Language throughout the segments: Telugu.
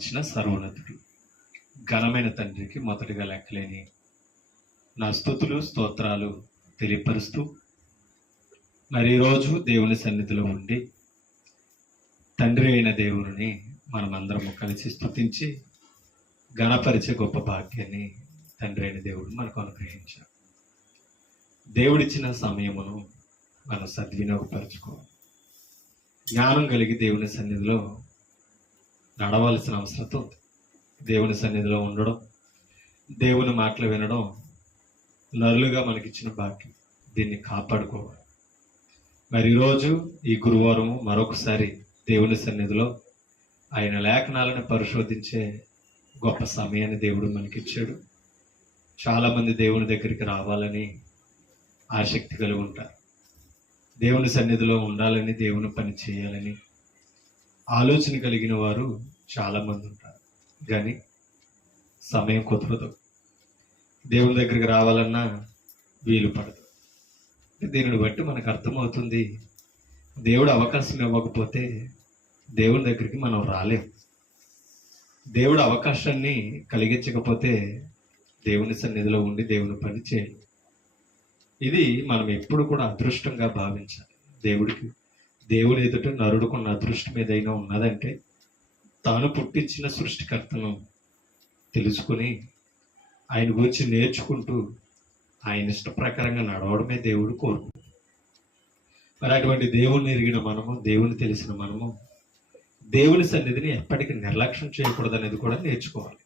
ఇచ్చిన సర్వోన్నతుడు ఘనమైన తండ్రికి మొదటిగా లెక్కలేని నా స్తుతులు స్తోత్రాలు తెలియపరుస్తూ మరి ఈరోజు దేవుని సన్నిధిలో ఉండి తండ్రి అయిన దేవుని మనమందరము కలిసి స్తుతించి ఘనపరిచే గొప్ప భాగ్యాన్ని తండ్రి అయిన దేవుడు మనకు అనుగ్రహించాడు. దేవుడిచ్చిన సమయమును మనం సద్వినియోగపరచుకోవాలి. జ్ఞానం కలిగి దేవుని సన్నిధిలో నడవలసిన అవసరం ఉంది. దేవుని సన్నిధిలో ఉండడం, దేవుని మాటలు వినడం నరులుగా మనకిచ్చిన భాగ్యం. దీన్ని కాపాడుకోవాలి. మరి ఈరోజు ఈ గురువారం మరొకసారి దేవుని సన్నిధిలో ఆయన లేఖనాలను పరిశోధించే గొప్ప సమయాన్ని దేవుడు మనకిచ్చాడు. చాలామంది దేవుని దగ్గరికి రావాలని ఆసక్తి కలిగి ఉంటారు. దేవుని సన్నిధిలో ఉండాలని, దేవుని పని చేయాలని ఆలోచన కలిగిన వారు చాలామంది ఉంటారు. కానీ సమయం కుదరదు. దేవుని దగ్గరికి రావాలన్నా వీలు పడదు. దీనిని బట్టి మనకు అర్థమవుతుంది, దేవుడు అవకాశం ఇవ్వకపోతే దేవుని దగ్గరికి మనం రాలేం. దేవుడు అవకాశాన్ని కలిగించకపోతే దేవుని సన్నిధిలో ఉండి దేవుని పని చేయాలి. ఇది మనం ఎప్పుడు కూడా అదృష్టంగా భావించాలి. దేవుని ఎదుట నరుడుకున్న అదృష్టం ఏదైనా ఉన్నదంటే తాను పుట్టించిన సృష్టికర్తను తెలుసుకుని ఆయన గురించి నేర్చుకుంటూ ఆయన ఇష్ట ప్రకారంగా నడవడమే దేవుడు కోరుకుంటాడు. మరి అటువంటి దేవుని ఎరిగిన మనము, దేవుని తెలిసిన మనము దేవుని సన్నిధిని ఎప్పటికీ నిర్లక్ష్యం చేయకూడదు అనేది కూడా నేర్చుకోవాలి.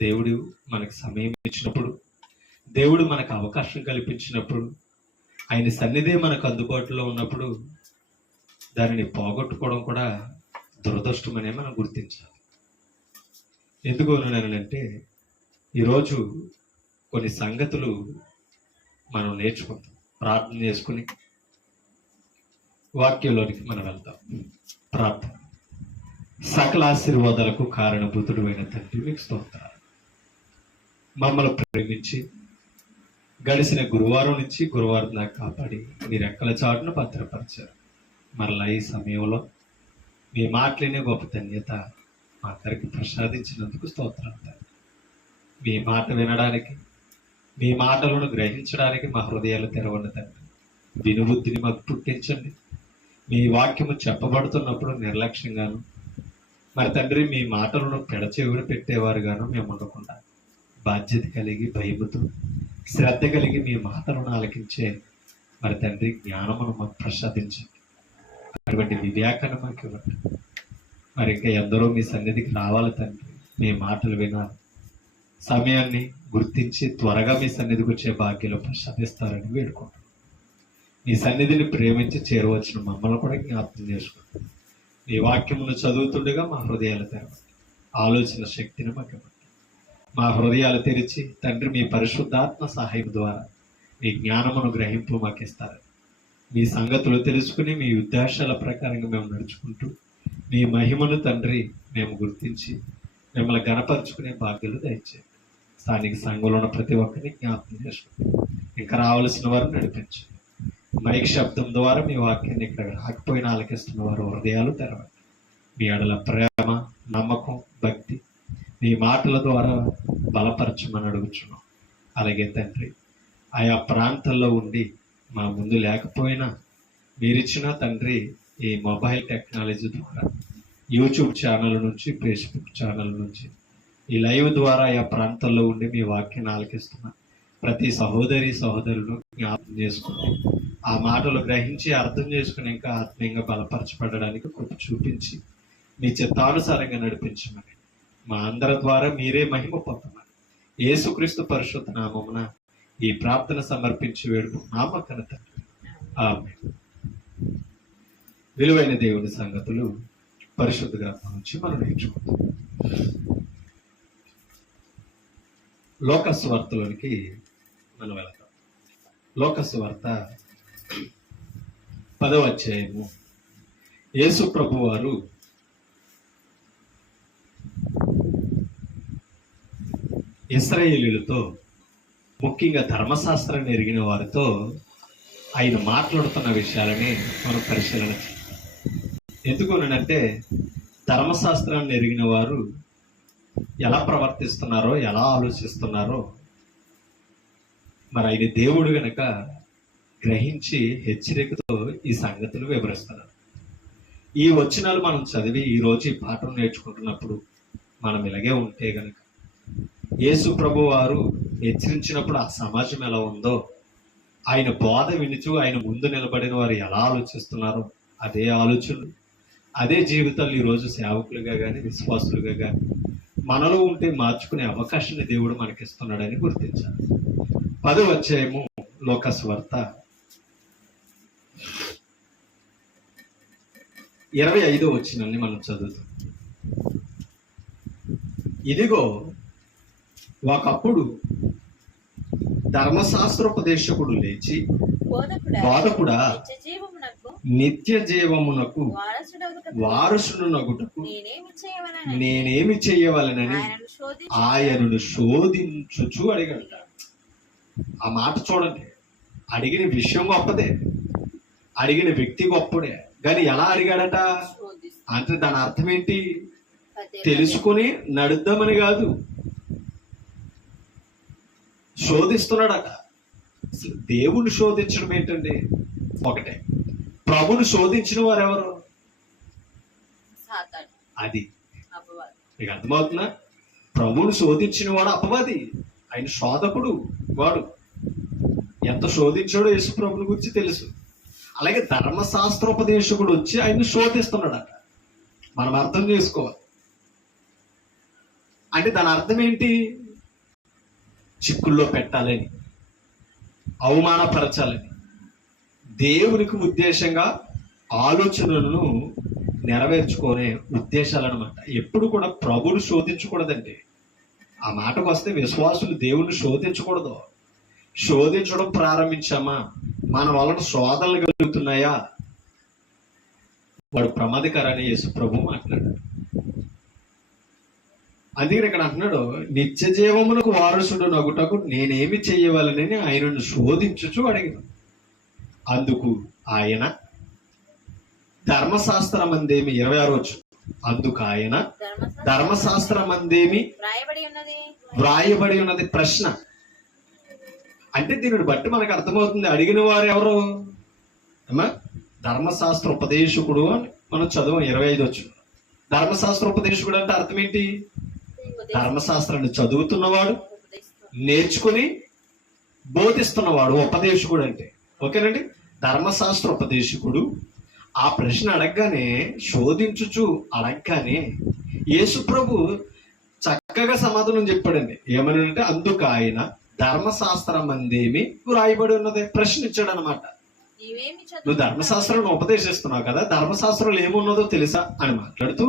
దేవుడు మనకు సమయం ఇచ్చినప్పుడు, దేవుడు మనకు అవకాశం కల్పించినప్పుడు, ఆయన సన్నిధే మనకు అందుబాటులో ఉన్నప్పుడు దానిని పోగొట్టుకోవడం కూడా దురదృష్టమనే మనం గుర్తించాలి. ఎందుకు అన్నానంటే ఈరోజు కొన్ని సంగతులు మనం నేర్చుకుంటాం. ప్రార్థన చేసుకుని వాక్యంలోనికి మనం వెళ్తాం. ప్రార్థన. సకల ఆశీర్వాదాలకు కారణభూతుడు అయిన తండ్రి, మీకు స్తోత్రాలు. మమ్మల్ని ప్రేమించి గడిచిన గురువారం నుంచి గురువారం దాకా కాపాడి మీ రెక్కల చాటును భద్రపరిచారు. మరలా ఈ సమయంలో మీ మాటలేనే గొప్ప ధన్యత మా అందరికి ప్రసాదించినందుకు స్తోత్రాలు. మీ మాట వినడానికి, మీ మాటలను గ్రహించడానికి మా హృదయాలు తెరవండి తండ్రి. వినుబుద్ధిని మాకు పుట్టించండి. మీ వాక్యము చెప్పబడుతున్నప్పుడు నిర్లక్ష్యంగాను, మరి తండ్రి మీ మాటలను పెడచెవిన పెట్టేవారుగాను మేము ఉండకుండా బాధ్యత కలిగి, భయముతో, శ్రద్ధ కలిగి మీ మాటలను ఆలకించే మరి తండ్రి జ్ఞానమును మాకు ప్రసాదించండి. అటువంటి వివేకాన్ని మాకు ఇవ్వండి. మరి ఇంకా ఎందరో మీ సన్నిధికి రావాలి తండ్రి, మీ మాటలు వినాలి. సమయాన్ని గుర్తించి త్వరగా మీ సన్నిధికి వచ్చే భాగ్యంలో ప్రసాదిస్తారని వేడుకుంటున్నాం. మీ సన్నిధిని ప్రేమించి చేరవచ్చిన మమ్మల్ని కూడా జ్ఞాపకం చేసుకుంటాం. మీ వాక్యమును చదువుతుండగా మా హృదయాలు తెరవండి. ఆలోచన శక్తిని మాకు ఇవ్వండి. మా హృదయాలు తెరిచి తండ్రి మీ పరిశుద్ధాత్మ సహాయం ద్వారా మీ జ్ఞానమును గ్రహింపు మాకు ఇస్తారని, మీ సంగతులు తెలుసుకుని మీ ఉద్దేశాల ప్రకారంగా మేము నడుచుకుంటూ మీ మహిమను తండ్రి మేము గుర్తించి మిమ్మల్ని గణపరుచుకునే భాగ్యాలు దయచేయండి. స్థానిక సంఘంలో ఉన్న ప్రతి ఒక్కరిని జ్ఞాపకం చేసుకుంటాం. ఇంకా రావాల్సిన వారిని నడిపించండి. మైక్ శబ్దం ద్వారా మీ వాక్యాన్ని ఇక్కడ రాకపోయినా ఆలకిస్తున్న వారు హృదయాలు తెరవండి. మీ ఎడల ప్రేమ, నమ్మకం, భక్తి మీ మాటల ద్వారా బలపరచమని అడుగుచున్నాం. అలాగే తండ్రి, ఆయా ప్రాంతాల్లో ఉండి మా ముందు లేకపోయినా మీరిచ్చిన తండ్రి ఈ మొబైల్ టెక్నాలజీ ద్వారా యూట్యూబ్ ఛానల్ నుంచి, ఫేస్బుక్ ఛానల్ నుంచి, ఈ లైవ్ ద్వారా ఆ ప్రాంతాల్లో ఉండి మీ వాక్యాన్ని ఆలకిస్తున్న ప్రతి సహోదరి సహోదరులు జ్ఞాపకం చేసుకుని ఆ మాటలు గ్రహించి అర్థం చేసుకుని ఇంకా ఆత్మీయంగా బలపరచబడడానికి కృప చూపించి మీ చిత్తానుసారంగా నడిపించమని, మా అందరి ద్వారా మీరే మహిమ పొందమని యేసుక్రీస్తు పరిశుద్ధ నామమున ఈ ప్రార్థన సమర్పించి వేడుకున్నాము తండ్రి. ఆమేన్. విలువైన దేవుని సంగతులు పరిశుద్ధ గ్రంథం నుంచి మనం నేర్చుకుంటాం. లోకస్వార్తలోనికి మనం వెళతాం. లోకస్వార్త 10వ అధ్యాయము. యేసు ప్రభు వారు ఇశ్రాయేలీయులతో, ముఖ్యంగా ధర్మశాస్త్రాన్ని ఎరిగిన వారితో ఆయన మాట్లాడుతున్న విషయాలని మనం పరిశీలన చేయాలి. ఎందుకు అంటే ధర్మశాస్త్రాన్ని ఎరిగిన వారు ఎలా ప్రవర్తిస్తున్నారో, ఎలా ఆలోచిస్తున్నారో మరి ఆయన దేవుడు గనక గ్రహించి హెచ్చరికతో ఈ సంగతులు వివరిస్తున్నారు. ఈ వచనాలు మనం చదివి ఈ రోజు ఈ పాఠం నేర్చుకుంటున్నప్పుడు మనం ఇలాగే ఉంటే గనక యేసు ప్రభు వారు హెచ్చరించినప్పుడు ఆ సమాజం ఎలా ఉందో, ఆయన బోధ వినుచు ఆయన ముందు నిలబడిన వారు ఎలా ఆలోచిస్తున్నారో అదే ఆలోచనలు, అదే జీవితాలు ఈరోజు సేవకులుగా కానీ విశ్వాసులుగా కానీ మనలో ఉంటే మార్చుకునే అవకాశాన్ని దేవుడు మనకిస్తున్నాడని గుర్తించాలి. 10వ అధ్యాయము లూకాసు వార్త 25వ వచనాన్ని మనం చదువుతాం. ఇదిగో ఒకప్పుడు ధర్మశాస్త్రోపదేశకుడు లేచి, బోధకుడా, నిత్య జీవమునకు వారసుడునగుటకు నేనేమి చేయవలనని ఆయనను శోధించుచు అడిగాడట. ఆ మాట చూడండి, అడిగిన విషయం గొప్పదే, అడిగిన వ్యక్తి గొప్పడే, కానీ ఎలా అడిగాడట అంటే దాని అర్థం ఏంటి? తెలుసుకుని నడుద్దామని కాదు, శోధిస్తున్నాడట. అసలు దేవుని శోధించడం ఏంటండి? ఒకటే, ప్రభుని శోధించిన వారు ఎవరు? అది మీకు అర్థమవుతుందా? ప్రభుని శోధించిన వాడు అపవాది, ఆయన శోధకుడు. వాడు ఎంత శోధించాడో యేసు ప్రభుని గురించి తెలుసు. అలాగే ధర్మశాస్త్రోపదేశకుడు వచ్చి ఆయన్ని శోధిస్తున్నాడట. మనం అర్థం చేసుకోవాలి. అంటే దాని అర్థం ఏంటి? చిక్కుల్లో పెట్టాలని, అవమానపరచాలని, దేవునికి ఉద్దేశంగా ఆలోచనలను నెరవేర్చుకునే ఉద్దేశాలన్నమాట. ఎప్పుడు కూడా ప్రభుని శోధించకూడదండి. ఆ మాటకు వస్తే విశ్వాసులు దేవుని శోధించకూడదు. శోధించడం ప్రారంభించామా, మన వలన శోధనలు కలుగుతున్నాయా, వాడు ప్రమాదకరని యేసు ప్రభు మాట్లాడాడు. అందుకని ఇక్కడ అంటున్నాడు, నిత్య జీవమునకు వారసుడు నగుటకు నేనేమి చెయ్యవలనని ఆయనను శోధించుచు అడిగాను. అందుకు ఆయన ధర్మశాస్త్రమందేమి 26 వచ్చు. అందుకు ఆయన ధర్మశాస్త్రమందేమి వ్రాయబడి ఉన్నది ప్రశ్న. అంటే దీనిని బట్టి మనకు అర్థమవుతుంది అడిగిన వారు ఎవరు అమ్మా? ధర్మశాస్త్ర ఉపదేశకుడు అని మనం చదువు 25 వచ్చు. ధర్మశాస్త్ర ఉపదేశకుడు అంటే అర్థం ఏంటి? ధర్మశాస్త్రాన్ని చదువుతున్నవాడు, నేర్చుకుని బోధిస్తున్నవాడు ఉపదేశకుడు అంటే. ఓకేనండి? ధర్మశాస్త్ర ఉపదేశకుడు ఆ ప్రశ్న అడగగానే, శోధించుచు అడగగానే యేసు ప్రభు చక్కగా సమాధానం చెప్పాడండి. ఏమని అంటే, అందుకు ఆయన ధర్మశాస్త్రం అందేమి వ్రాయబడి ఉన్నది ప్రశ్నించాడు అనమాట. నువ్వు ధర్మశాస్త్రాన్ని ఉపదేశిస్తున్నావు కదా, ధర్మశాస్త్రంలో ఏమున్నదో తెలుసా అని మాట్లాడుతూ,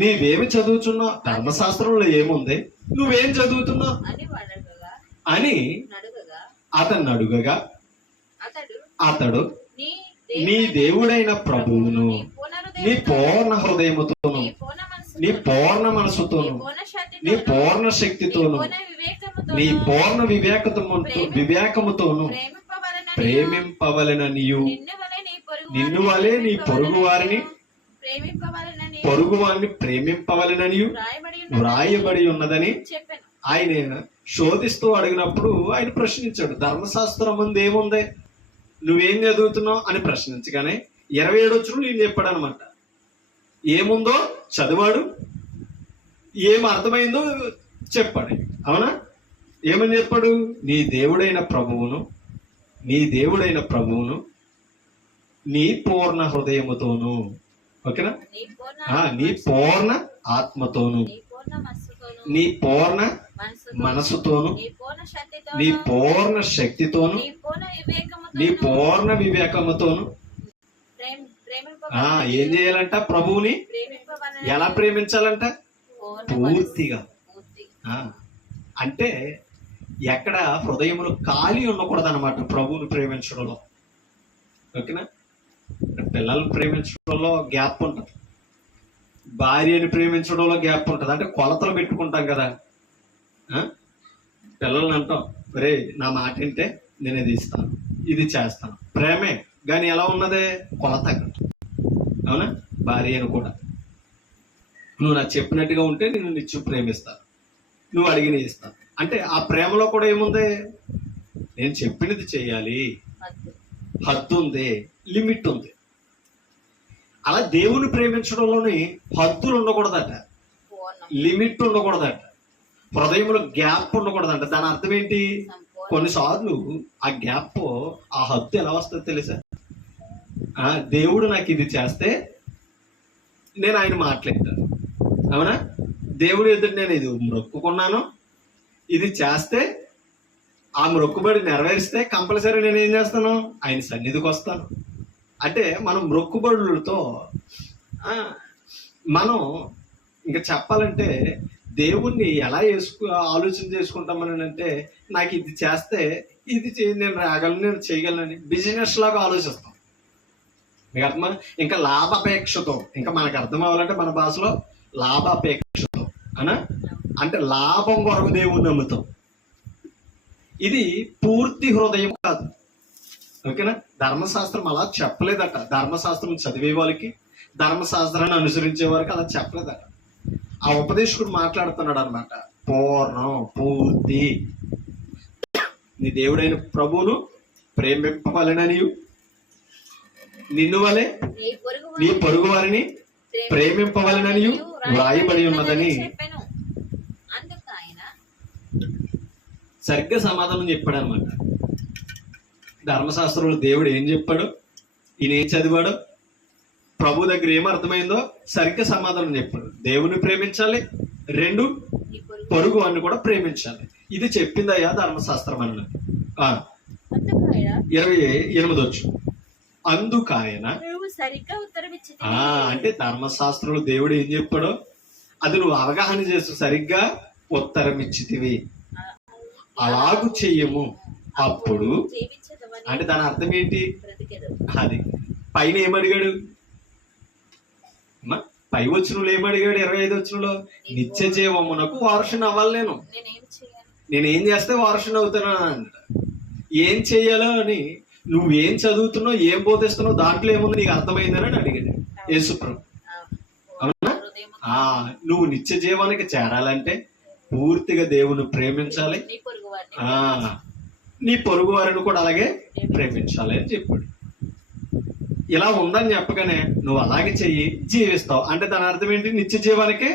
నీవేమి చదువుతున్నావు, ధర్మశాస్త్రంలో ఏముంది, నువ్వేం చదువుతున్నావు అని అతన్ని అడుగగా, అతడు నీ దేవుడైన ప్రభువును నీ పూర్ణ హృదయముతోను, నీ పూర్ణ మనసుతోను, నీ పూర్ణ శక్తితోను, నీ పూర్ణ వివేకముతోను ప్రేమింపవలెననియు, నిన్ను వలె నీ పొరుగు వారిని ప్రేమింపవలెననియు వ్రాయబడి ఉన్నదని ఆయన శోధిస్తూ అడిగినప్పుడు ఆయన ప్రశ్నించాడు. ధర్మశాస్త్రం ముందు ఏముంది, నువ్వేం చదువుతున్నావు అని ప్రశ్నించగానే 27 వచ్చును నేను చెప్పాడు అనమాట. ఏముందో చదివాడు, ఏం అర్థమైందో చెప్పాడు. అవునా? ఏమని చెప్పాడు? నీ దేవుడైన ప్రభువును నీ పూర్ణ హృదయముతోను, ఓకేనా, నీ పూర్ణ ఆత్మతోను, నీ పూర్ణ మనసుతోను, నీ పూర్ణ శక్తితోను, నీ పూర్ణ వివేకముతోను ఏం చేయాలంట? ప్రభువుని ఎలా ప్రేమించాలంట? పూర్తిగా. అంటే ఎక్కడ హృదయములు ఖాళీ ఉండకూడదు అనమాట ప్రభువుని ప్రేమించడంలో. ఓకేనా? పిల్లల్ని ప్రేమించడంలో గ్యాప్ ఉంటుంది, భార్యని ప్రేమించడంలో గ్యాప్ ఉంటుంది. అంటే కొలతలు పెట్టుకుంటాం కదా. పిల్లల్ని అంటాం, రే నా మాట వింటే నేను ఇది ఇస్తాను, ఇది చేస్తాను, ప్రేమే. కానీ ఎలా ఉన్నదే? కొలత. అవునా? భార్యను కూడా నువ్వు నాకు చెప్పినట్టుగా ఉంటే నేను నిత్యం ప్రేమిస్తాను, నువ్వు అడిగిన ఇస్తాను. అంటే ఆ ప్రేమలో కూడా ఏముంది? నేను చెప్పినది చేయాలి, హద్దు ఉంది, లిమిట్ ఉంది. అలా దేవుని ప్రేమించడంలోని హద్దులు ఉండకూడదట, లిమిట్ ఉండకూడదట, హృదయంలో గ్యాప్ ఉండకూడదంట. దాని అర్థం ఏంటి? కొన్నిసార్లు ఆ గ్యాప్, ఆ హద్దు ఎలా వస్తుందో తెలుసా? దేవుడు నాకు ఇది చేస్తే నేను ఆయన మాట్లాడతాను, అవునా? దేవుడు ఎదురు నేను ఇది మొక్కుకున్నాను, ఇది చేస్తే ఆ మొక్కుబడి నెరవేరిస్తే కంపల్సరీ నేను ఏం చేస్తాను? ఆయన సన్నిధికి వస్తాను. అంటే మనం మొక్కుబడులతో మనం ఇంకా చెప్పాలంటే దేవుణ్ణి ఎలా ఆలోచన చేసుకుంటామని అంటే, నాకు ఇది చేస్తే ఇది నేను రాగలను, నేను చేయగలను, బిజినెస్ లాగా ఆలోచిస్తాం. మీకు అర్థమా? ఇంకా లాభాపేక్షతో, ఇంకా మనకు అర్థం అవ్వాలంటే మన భాషలో లాభాపేక్షతో అనా, అంటే లాభం కొరకు దేవుణ్ణి నమ్ముతాం. ఇది పూర్తి హృదయం కాదు, ఓకేనా? ధర్మశాస్త్రం అలా చెప్పలేదట. ధర్మశాస్త్రం చదివే వాళ్ళకి, ధర్మశాస్త్రాన్ని అనుసరించే వారికి అలా చెప్పలేదట. ఆ ఉపదేశకుడు మాట్లాడుతున్నాడు అనమాట, పూర్ణం, పూర్తి. నీ దేవుడైన ప్రభువును ప్రేమింపవలెనని, నిన్ను వలె నీ పొరుగు వారిని ప్రేమింపవలెనని వ్రాయబడి ఉన్నదని సరిగ్గా సమాధానం చెప్పాడు అనమాట. ధర్మశాస్త్రంలో దేవుడు ఏం చెప్పాడు, ఈయన ఏం చదివాడు, ప్రభు దగ్గర ఏం అర్థమైందో సరిగ్గా సమాధానం చెప్పాడు. దేవుని ప్రేమించాలి, రెండు పొరుగు వాడిని కూడా ప్రేమించాలి. ఇది చెప్పిందయ్యా ధర్మశాస్త్రం అన్నది. 28 అందుకాయన, అంటే ధర్మశాస్త్రంలో దేవుడు ఏం చెప్పాడో అది నువ్వు అవగాహన చేస్తూ సరిగ్గా ఉత్తరం ఇచ్చితివి, అలాగూ చెయ్యము, అప్పుడు. అంటే దాని అర్థం ఏంటి? అది పైన ఏమడిగాడు? పై వచనంలో ఏమడిగాడు? 25 వచనంలో, నిత్య జీవమునకు వారసుని అవ్వాలి, నేనేం చేస్తే వారసుని అవుతాను అంట. ఏం చెయ్యాలో అని, నువ్వేం చదువుతున్నావు, ఏం బోధిస్తున్నావు, దాంట్లో ఏముంది నీకు అర్థమైందని అడిగాడు యేసుప్రభు. అవునా? నువ్వు నిత్య జీవానికి చేరాలంటే పూర్తిగా దేవుని ప్రేమించాలి, నీ పొరుగు వారిని కూడా అలాగే ప్రేమించాలి అని చెప్పాడు. ఇలా ఉందని చెప్పగానే నువ్వు అలాగే చెయ్యి, జీవిస్తావు. అంటే దాని అర్థం ఏంటి? నిత్య జీవానికి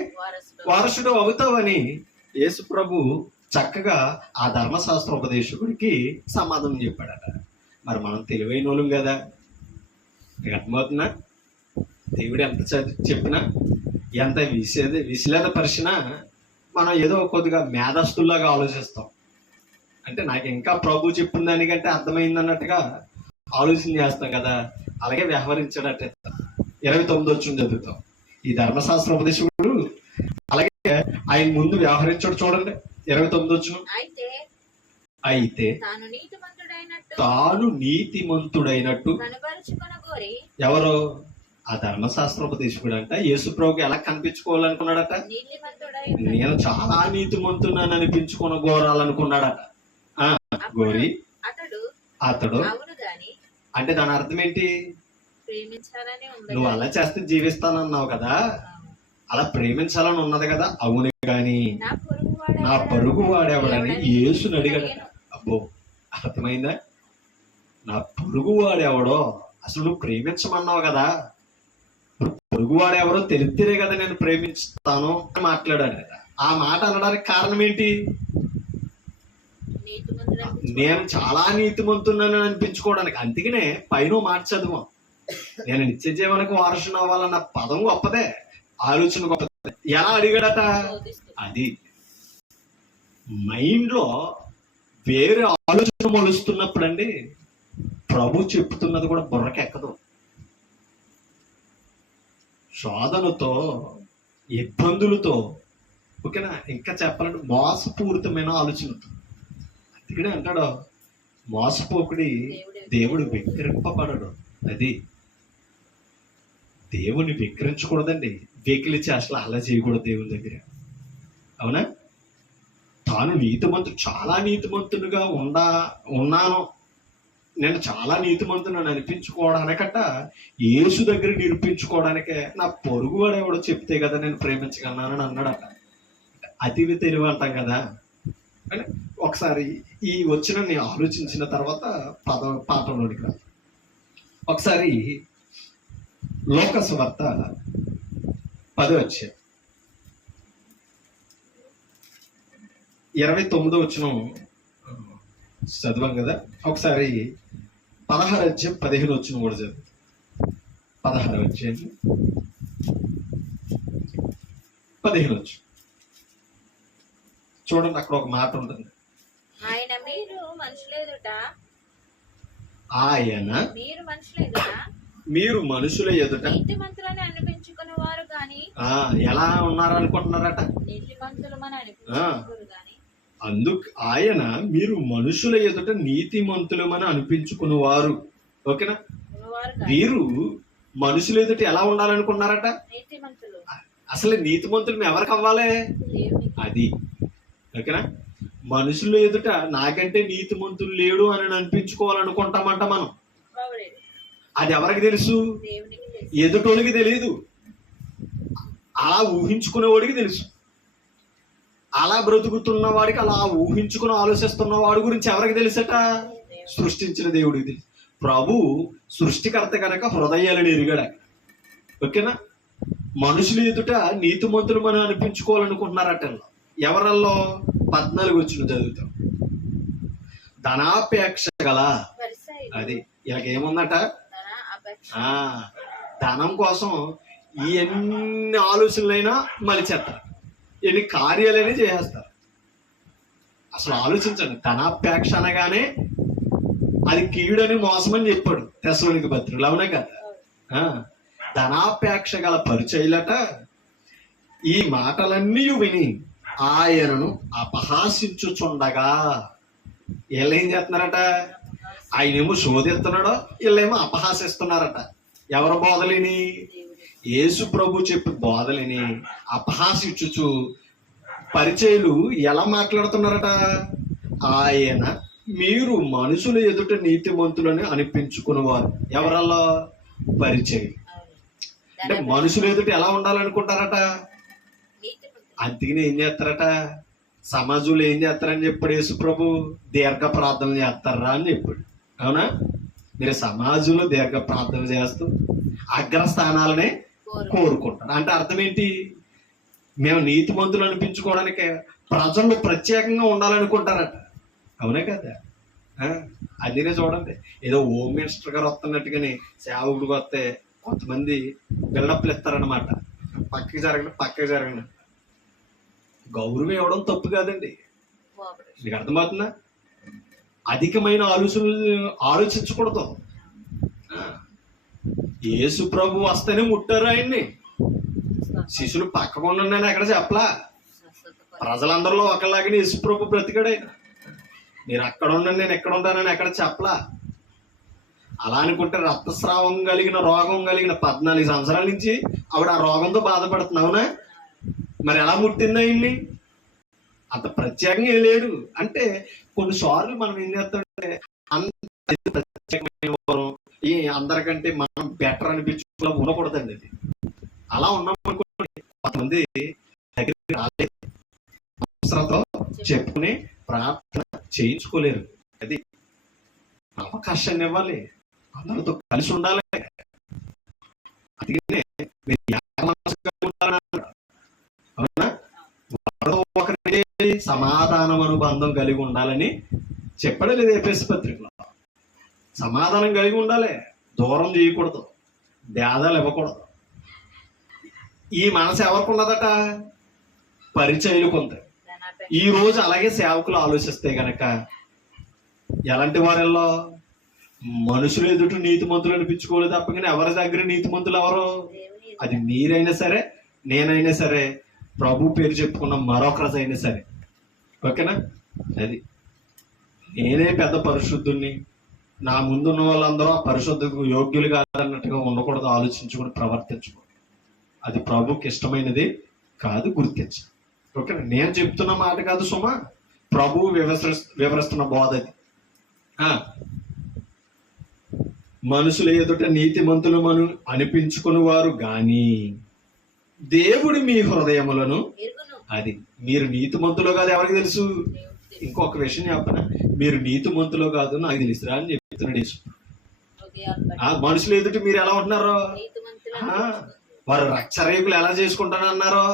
వారసుడు అవుతావని యేసు ప్రభు చక్కగా ఆ ధర్మశాస్త్ర ఉపదేశకుడికి సమాధానం చెప్పాడట. మరి మనం తెలివైన వాళ్ళం కదా, అర్థమవుతున్నా? దేవుడు ఎంత చెప్పినా, ఎంత విశ్లేష పరిచినా మనం ఏదో కొద్దిగా మేధస్తుల్లాగా ఆలోచిస్తాం. అంటే నాకు ఇంకా ప్రభు చెప్పిన దానికంటే అర్థమైంది అన్నట్టుగా ఆలోచన చేస్తాం కదా, అలాగే వ్యవహరించాడట. 29 వచ్చిన చదువుతాం. ఈ ధర్మశాస్త్ర ఉపదేశకుడు అలాగే ఆయన ముందు వ్యవహరించాడు. చూడండి 29 వచ్చిన, అయితే తాను నీతిమంతుడైనట్టు. ఎవరు? ఆ ధర్మశాస్త్ర ఉపదేశకుడు అంట యేసు ప్రభుకి ఎలా కనిపించుకోవాలనుకున్నాడట? నేను చాలా నీతిమంతున్నాను అనిపించుకుని గోరాలనుకున్నాడట. గోరి అతడు, అంటే దాని అర్థం ఏంటి? నువ్వు అలా చేస్తే జీవిస్తానన్నావు కదా, అలా ప్రేమించాలని ఉన్నది కదా. అవును, గాని నా పొరుగు వాడేవాడని యేసుని అడిగాడు. అబ్బో, అర్థమైందా? నా పొరుగు వాడేవాడో, అసలు నువ్వు ప్రేమించమన్నావు కదా, పొరుగు వాడెవరో తెలిస్తేనే కదా నేను ప్రేమిస్తాను అని మాట్లాడాడు. ఆ మాట అనడానికి కారణం ఏంటి? నేను చాలా నీతిమంతున్నాను అనిపించుకోవడానికి. అందుకనే పైన మాట చదువు, నేను నిత్య జీవనకు వారసుని అవ్వాలన్న పదం గొప్పదే, ఆలోచన గొప్పదే. ఎలా అడిగాడట? అది మైండ్ లో వేరే ఆలోచన మొలుస్తున్నప్పుడు అండి ప్రభు చెప్తున్నది కూడా బుర్రకెక్కదు. శోధనతో, ఇబ్బందులతో, ఓకేనా, ఇంకా చెప్పాలంటే మోసపూరితమైన ఆలోచనతో. అందుకనే అంటాడు, మోసపోకుడి దేవుడు వెక్కిరింపబడడు. అది దేవుని వెక్కిరించకూడదండి, వెకిలి చేష్టలు అలా చేయకూడదు దేవుని దగ్గర. అవునా? తాను నీతిమంతుడు, చాలా నీతిమంతునిగా ఉన్నాను, నేను చాలా నీతిమంతుని అనిపించుకోవడానికట యేసు దగ్గర నిరూపించుకోవడానికే నా పొరుగు వాడు ఎవడో చెప్తే కదా నేను ప్రేమించగలనని అన్నాడట. అతివి తెలివి అంటాం కదా. ఒకసారి ఈ వచ్చిన నేను ఆలోచించిన తర్వాత పాఠంలోనికి రా. ఒకసారి లోకసు వార్త 10 29 చదివాం కదా. ఒకసారి 16:15 కూడా చదువు. 16:15 చూడండి, అక్కడ ఒక మాట ఉంటుంది. ఆయన మీరు మనుషుల ఎదుట నీతిమంతులని అనిపించుకునే వారు గాని ఎలా ఉన్నారనుకుంటున్నారట? నీతిమంతులమని ఆయన మీరు మనుషుల ఎదుట నీతిమంతులమని అనిపించుకునేవారు. ఓకేనా? వీరు మనుషుల ఎదుట ఎలా ఉండాలనుకున్నారట? అసలు నీతిమంతులు ఎవరికి అవ్వాలి? అది ఓకేనా? మనుషుల ఎదుట నాకంటే నీతిమంతులు లేడు అని అనిపించుకోవాలనుకుంటామంట మనం. అది ఎవరికి తెలుసు? ఎదుటోడికి తెలియదు, అలా ఊహించుకునేవాడికి తెలుసు. అలా బ్రతుకుతున్న వాడికి, అలా ఊహించుకుని ఆలోచిస్తున్న వాడి గురించి ఎవరికి తెలుసట? సృష్టించిన దేవుడికి తెలుసు. ప్రభు సృష్టికర్త కనుక హృదయాలను ఎరిగాడు. ఓకేనా? మనుషులు ఎదుట నీతిమంతులు మనం అనిపించుకోవాలనుకుంటున్నారట. ఎవరల్లో? 14 చదువుతాం. ధనాపేక్ష గల, అది ఇలాగేముందట? ధనం కోసం ఎన్ని ఆలోచనలైనా మలిచేస్తారు, ఎన్ని కార్యాలైనా చేసేస్తారు. అసలు ఆలోచించండి, ధనాపేక్ష అనగానే అది కీడని మోసమని చెప్పాడు తెస్సలోనికీ పత్రికలో. అవునా కదా? ధనాపేక్ష గల పరిచయులట ఈ మాటలన్నీ విని ఆయనను అపహాసించుచుండగా, వీళ్ళేం చేస్తున్నారట? ఆయనేమో శోధిస్తున్నాడో, వీళ్ళేమో అపహాసిస్తున్నారట. ఎవరు బోధలేని? యేసు ప్రభు చెప్పి బోధలేని అపహాసించుచు పరిచయులు ఎలా మాట్లాడుతున్నారట? ఆయన మీరు మనుషుల ఎదుట నీతిమంతులని అనిపించుకునేవారు. ఎవరల్లా? పరిచయులు. అంటే మనుషుల ఎదుట ఎలా ఉండాలనుకుంటారట? అందుకని ఏం చేస్తారట? సమాజంలో ఏం చేస్తారని చెప్పాడు యేసు ప్రభు? దీర్ఘ ప్రార్థనలు చేస్తారా అని చెప్పాడు. అవునా? మీరు సమాజంలో దీర్ఘ ప్రార్థనలు చేస్తూ అగ్రస్థానాలనే కోరుకుంటారు. అంటే అర్థం ఏంటి? మేము నీతిమంతులు అనిపించుకోవడానికి ప్రజలు ప్రత్యేకంగా ఉండాలనుకుంటారట. అవునే కదా? అందుకే చూడండి, ఏదో హోమ్ మినిస్టర్ గారు వస్తున్నట్టుగానే సేవకుడికి వస్తే కొంతమంది బిల్డప్లు ఇస్తారనమాట. పక్కకి జరగండి. గౌరవం ఇవ్వడం తప్పు కాదండి. మీకు అర్థమవుతుందా? అధికమైన ఆలోచించకూడదు. యేసు ప్రభు వస్తేనే ముట్టారు ఆయన్ని. శిష్యులు పక్కకుండా ఉన్నాను ఎక్కడ చెప్పలా. ప్రజలందరిలో ఒకలాగానే యేసు ప్రభు బ్రతికాడు. ఆయన మీరు అక్కడ ఉండండి, నేను ఎక్కడ ఉంటానని ఎక్కడ చెప్పలా. అలా అనుకుంటే రక్తస్రావం కలిగిన రోగం కలిగిన 14 సంవత్సరాల నుంచి ఆవిడ ఆ రోగంతో బాధపడుతున్నావునా? మరి ఎలా ముట్టింది ఆయన్ని? అంత ప్రత్యేకంగా ఏం లేడు. అంటే కొన్నిసార్లు మనం ఏం చేస్తామంటే ప్రత్యేకమైన అందరికంటే మనం బెటర్ అనిపించుకోవడం ఉండకూడదండి. అది అలా ఉన్నామనుకోండి, కొంతమంది దగ్గరికి రాలేదు, అవసరంతో చెప్పుకుని ప్రార్థన చేయించుకోలేరు. అది అవకాశాన్ని ఇవ్వాలి, అందరితో కలిసి ఉండాలి. అందుకనే సమాధానం అనుబంధం కలిగి ఉండాలని చెప్పడం లేదు ఎఫెసీ పత్రికలో. సమాధానం కలిగి ఉండాలి, దూరం చేయకూడదు, భేదాలు ఇవ్వకూడదు. ఈ మనసు ఎవరికి ఉన్నదట? పరిచయులకు ఉంది. ఈ రోజు అలాగే సేవకులు ఆలోచిస్తే గనక ఎలాంటి వారెల్లో? మనుషులు ఎదుట నీతిమంతులు అనిపించుకోలేదు తప్ప కానీ ఎవరి దగ్గర నీతిమంతులు ఎవరు? అది మీరైనా సరే, నేనైనా సరే, ప్రభు పేరు చెప్పుకున్న మరొక రోజు అయినా సరే. ఓకేనా? అది నేనే పెద్ద పరిశుద్ధుణ్ణి, నా ముందున్న వాళ్ళందరూ ఆ పరిశుద్ధకు యోగ్యులు కాదన్నట్టుగా ఉండకూడదు. ఆలోచించుకుని ప్రవర్తించకూడదు. అది ప్రభుకి ఇష్టమైనది కాదు, గుర్తించ. ఓకేనా? నేను చెప్తున్న మాట కాదు సుమా, ప్రభు వివరిస్తున్న బోధ అది. మనుషుల ఎదుట నీతిమంతులు అనిపించుకుని వారు గాని దేవుడు మీ హృదయములను ఎరుగును. అది మీరు నీతిమంతులో కాదు ఎవరికి తెలుసు. ఇంకొక విషయం చెప్పనా, మీరు నీతిమంతులో కాదు నాకు తెలుసురా అని చెప్తున్నాడు యేసు. ఆ మనుషులు ఎదుట మీరు ఎలా ఉంటున్నారో, వారు రక్షరేకులు ఎలా చేసుకుంటారన్నారో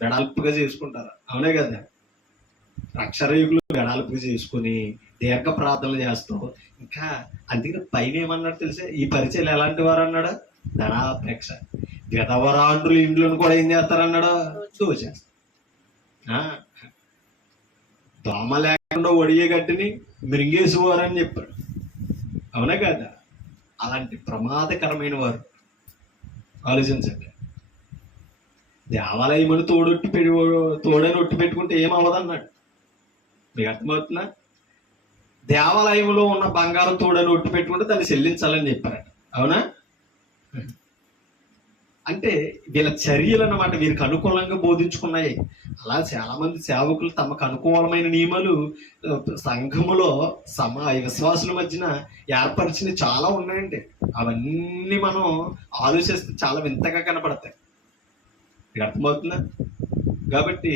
వెడల్పుగా చేసుకుంటారు. అవునే కదా, రక్షరేకులు వెడల్పుగా చేసుకుని దీర్ఘ ప్రార్థనలు చేస్తాం. ఇంకా అందుకని పైన ఏమన్నాడు తెలుసా, ఈ పరిచయలు ఎలాంటి వారు అన్నాడు, ధనాపేక్ష విధవరాండ్రులు ఇండ్లను కూడా ఏం చేస్తారన్నాడు, దోచేస్తారు. దోమ లేకుండా ఒడిగే గట్టిని మిరింగేసేవారు అని చెప్పాడు. అవునా కదా, అలాంటి ప్రమాదకరమైన వారు. ఆలోచించండి, దేవాలయమును తోడని ఒట్టి పెట్టుకుంటే ఏమవ్వదన్నాడు. మీకు అర్థమవుతుందా, దేవాలయంలో ఉన్న బంగారం తోడని ఒట్టి పెట్టుకుంటే దాన్ని చెల్లించాలని చెప్పారట. అవునా, అంటే వీళ్ళ చర్యలు అన్నమాట వీరికి అనుకూలంగా బోధించుకున్నాయి. అలా చాలా మంది సేవకులు తమకు అనుకూలమైన నియమాలు సంఘములో విశ్వాసుల మధ్యన ఏర్పరిచిన చాలా ఉన్నాయండి. అవన్నీ మనం ఆలోచిస్తే చాలా వింతగా కనపడతాయి. మీకు అర్థమవుతుందా, కాబట్టి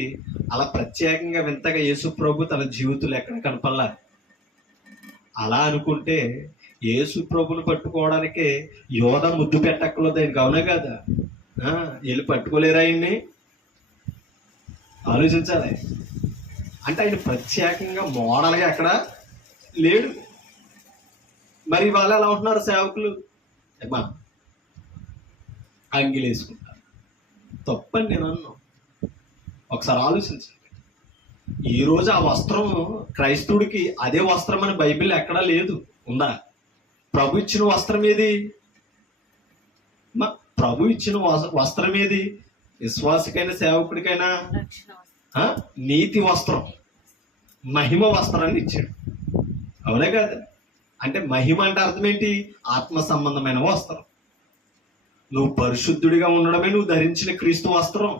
అలా ప్రత్యేకంగా వింతగా యేసు ప్రభు తన జీవితంలో ఎక్కడ కనపడలా. అలా అనుకుంటే యేసు ప్రభుని పట్టుకోవడానికి యోధ ముద్దు పెట్టక్కర్లేదు ఆయనకి. అవునా కదా, వీళ్ళు పట్టుకోలేరా ఆయన్ని, ఆలోచించాలి. అంటే ఆయన ప్రత్యేకంగా మోడల్గా ఎక్కడ లేడు. మరి వాళ్ళు ఎలా ఉంటున్నారు సేవకులు, ఏమా అంగిలు వేసుకుంటారు. తప్పని నేను అన్నాను. ఒకసారి ఆలోచించండి, ఈరోజు ఆ వస్త్రం క్రైస్తవుడికి అదే వస్త్రం అని బైబిల్ ఎక్కడా లేదు. ఉందా? ప్రభు ఇచ్చిన వస్త్రం ఏది? ప్రభు ఇచ్చిన వస్త్రం ఏది? విశ్వాసికైనా సేవకుడికైనా నీతి వస్త్రం, మహిమ వస్త్రాన్ని ఇచ్చాడు. అవునే కదా, అంటే మహిమ అంటే అర్థం ఏంటి, ఆత్మ సంబంధమైన వస్త్రం. నువ్వు పరిశుద్ధుడిగా ఉండడమే నువ్వు ధరించిన క్రీస్తు వస్త్రం.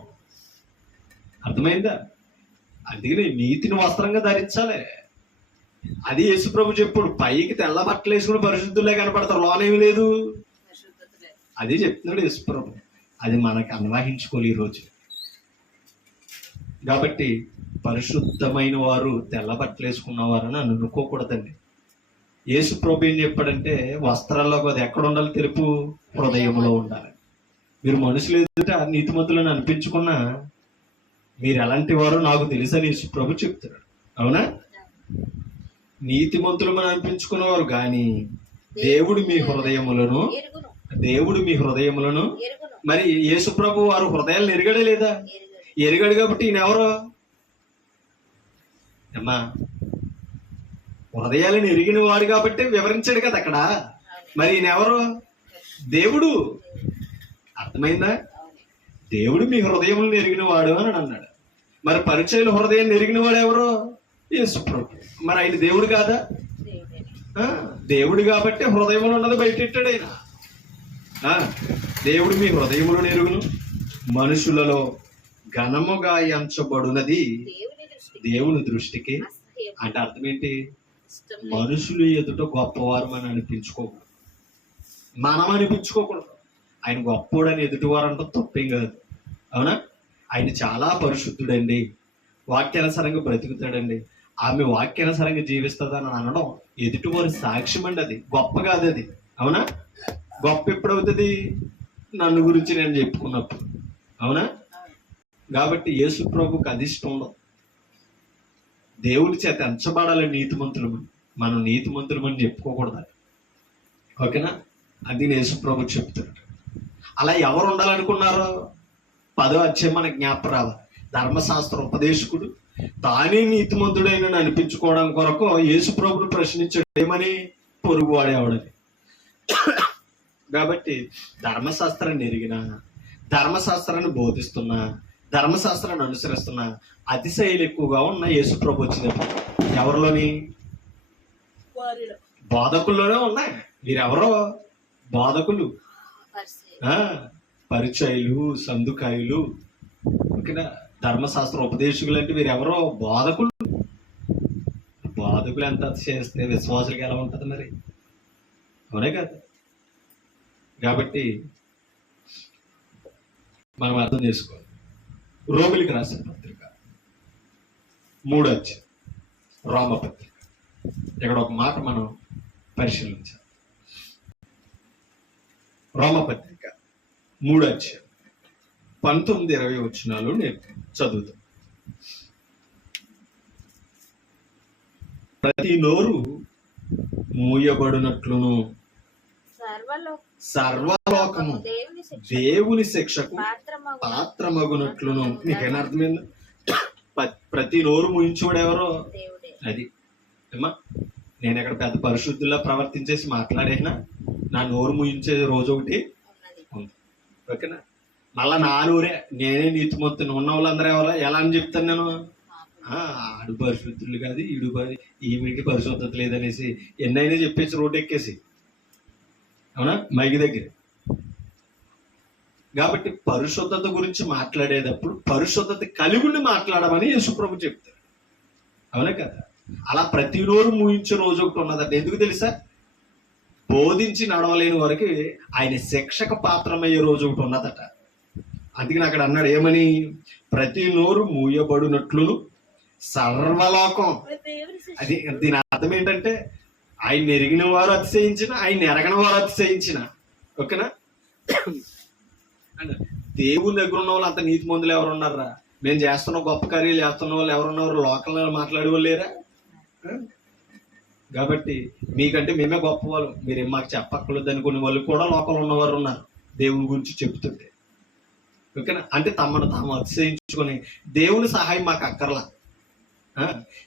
అర్థమైందా? అందుకని నీతిని వస్త్రంగా ధరించాలి. అది యేసు ప్రభు చెప్పుడు. పైకి తెల్ల బట్టలు వేసుకుని పరిశుద్ధులే కనపడతారు, లోనేమి లేదు. అది చెప్తున్నాడు యేసు ప్రభు. అది మనకు అన్వహించుకోవాలి ఈరోజు. కాబట్టి పరిశుద్ధమైన వారు తెల్ల బట్టలు వేసుకున్నవారు అని అనుకోకూడదండి. యేసు ప్రభు ఏం చెప్పాడంటే, వస్త్రాల్లో అది ఎక్కడ ఉండాలి, తెలుపు హృదయంలో ఉండాలి. మీరు మనుషులు ఎదుట నీతిమంతులను అనిపించుకున్నా మీరు ఎలాంటి వారో నాకు తెలుసని యేసు ప్రభు చెప్తున్నాడు. అవునా, నీతిమంతులు మనం అనిపించుకున్నవారు కానీ దేవుడు మీ హృదయములను మరి యేసు ప్రభు వారు హృదయాలను ఎరగడే లేదా? ఎరగాడు. కాబట్టి ఈయన ఎవరు అమ్మా, హృదయాలను ఎరిగిన వాడు కాబట్టి వివరించాడు కదా అక్కడ. మరి ఈయన ఎవరు? దేవుడు. అర్థమైందా? దేవుడు మీ హృదయములను ఎరిగిన వాడు అని అన్నాడు. మరి పరిచయుల హృదయాన్ని ఎరిగిన వాడు ఎవరు? యేసు ప్రభు. మరి ఆయన దేవుడు కాదా? దేవుడు కాబట్టి హృదయంలో ఉన్నది బయటెట్టాడు ఆయన. దేవుడు మీ హృదయములను ఎరుగును, మనుషులలో ఘనముగా ఎంచబడునది దేవుని దృష్టికి. అంటే అర్థం ఏంటి? మనుషులు ఎదుట గొప్పవారు మనం అనిపించుకోకూడదు, మనం అనిపించుకోకూడదు. ఆయన గొప్పోడని ఎదుటివారు అంటే తప్పేం కాదు. అవునా, ఆయన చాలా పరిశుద్ధుడండి, వాక్యానుసారంగా బ్రతుకుతాడండి, ఆమె వాక్యానుసారంగా జీవిస్తుందని అనడం ఎదుటివారి సాక్ష్యం అండి. అది గొప్ప కాదు అది. అవునా, గొప్ప ఎప్పుడవుతుంది? నన్ను గురించి నేను చెప్పుకున్నప్పుడు. అవునా, కాబట్టి యేసు ప్రభుకి అది ఇష్టం ఉండదు. దేవుడి చేత ఎంచబడాలి నీతిమంతులమని. మనం నీతిమంతులమని చెప్పుకోకూడదు. ఓకేనా, అది యేసు ప్రభు చెప్తున్నాడు. అలా ఎవరు ఉండాలనుకున్నారో 10వ అధ్యాయం మనకు జ్ఞాపకం రావాలి. ధర్మశాస్త్ర ఉపదేశకుడు తానే నీతిమంతుడైన అనిపించుకోవడం కొరకు యేసు ప్రభుని ప్రశ్నించాడు, ఏమని? పొరుగువాడే ఆవిడని. కాబట్టి ధర్మశాస్త్రాన్ని ఎరిగినా, ధర్మశాస్త్రాన్ని బోధిస్తున్నా, ధర్మశాస్త్రాన్ని అనుసరిస్తున్నా అతిశైలు ఎక్కువగా ఉన్న యేసు ప్రభు వచ్చినప్పుడు ఎవరిలోని? బోధకుల్లోనే ఉన్నాయి. మీరెవరో బోధకులు, పరిచయులు, సందుకాయులు, ఓకేనా, ధర్మశాస్త్ర ఉపదేశకులు అంటే వీరెవరో బోధకులు. బోధకులు ఎంత చేస్తే విశ్వాసులకి ఎలా ఉంటుంది మరి? అవునే కదా. కాబట్టి మనం అర్థం చేసుకోవాలి. రోమిలికి రాసిన పత్రిక 3వ అధ్యాయం, రోమ పత్రిక. ఇక్కడ ఒక మాట మనం పరిశీలించాలి. రోమ పత్రిక 3వ అధ్యాయం 19-20 వచనాలు నేను చదువుతాను. ప్రతి నోరు మూయబడినట్లును సర్వలోకము దేవుని శిక్షకు పాత్రమగునట్లును. నీకైనా అర్థమైంది? ప్రతి నోరు ముయించువాడు ఎవరో అది ఏమా. నేను ఇక్కడ పెద్ద పరిశుద్ధుల్లో ప్రవర్తించేసి మాట్లాడేనా నా నోరు ముయించే రోజు ఒకటి ఉంది. ఓకేనా? మళ్ళా నా నోరే నేనే నీతిమంతుని ఉన్న వాళ్ళందరూ ఎవరో ఎలా అని చెప్తాను నేను. ఆడు పరిశుద్ధులు కాదు, ఈవిడికి పరిశుద్ధత లేదనేసి ఎన్నైనా చెప్పేసి రోడ్డు ఎక్కేసి, అవునా, మైకి దగ్గర. కాబట్టి పరిశుద్ధత గురించి మాట్లాడేటప్పుడు పరిశుద్ధత కలిగి మాట్లాడమని యేసుప్రభు చెప్తారు. అవునా కదా? అలా ప్రతి నోరు ముయించే రోజు ఒకటి ఉన్నదట. ఎందుకు తెలుసా? బోధించి నడవలేని వారికి ఆయన శిక్షక పాత్రమయ్యే రోజు ఒకటి ఉన్నదట. అందుకని అక్కడ అన్నాడు ఏమని? ప్రతి నోరు మూయబడినట్లు సర్వలోకం. అది దీని అర్థం ఏంటంటే ఆయన ఎరిగిన వారు అతిశయించిన, ఆయన ఎరగని వారు అతిశయించిన. ఓకేనా? దేవుని దగ్గర ఉన్న వాళ్ళు అంత నీతి మందులు ఎవరు ఉన్నారా? మేము చేస్తున్న గొప్ప కార్యాలు చేస్తున్న వాళ్ళు ఎవరున్నారు? లోకల్లో మాట్లాడే వాళ్ళు లేరా? కాబట్టి మీకంటే మేమే గొప్ప వాళ్ళు, మీరేం మాకు చెప్పక్కర్లేదు అనుకునే వాళ్ళు కూడా లోకంలో ఉన్నవారు ఉన్నారు దేవుని గురించి చెప్తుంటే. ఓకేనా? అంటే తమను తాము అతిశయించుకొని దేవుని సహాయం మాకు అక్కర్లా,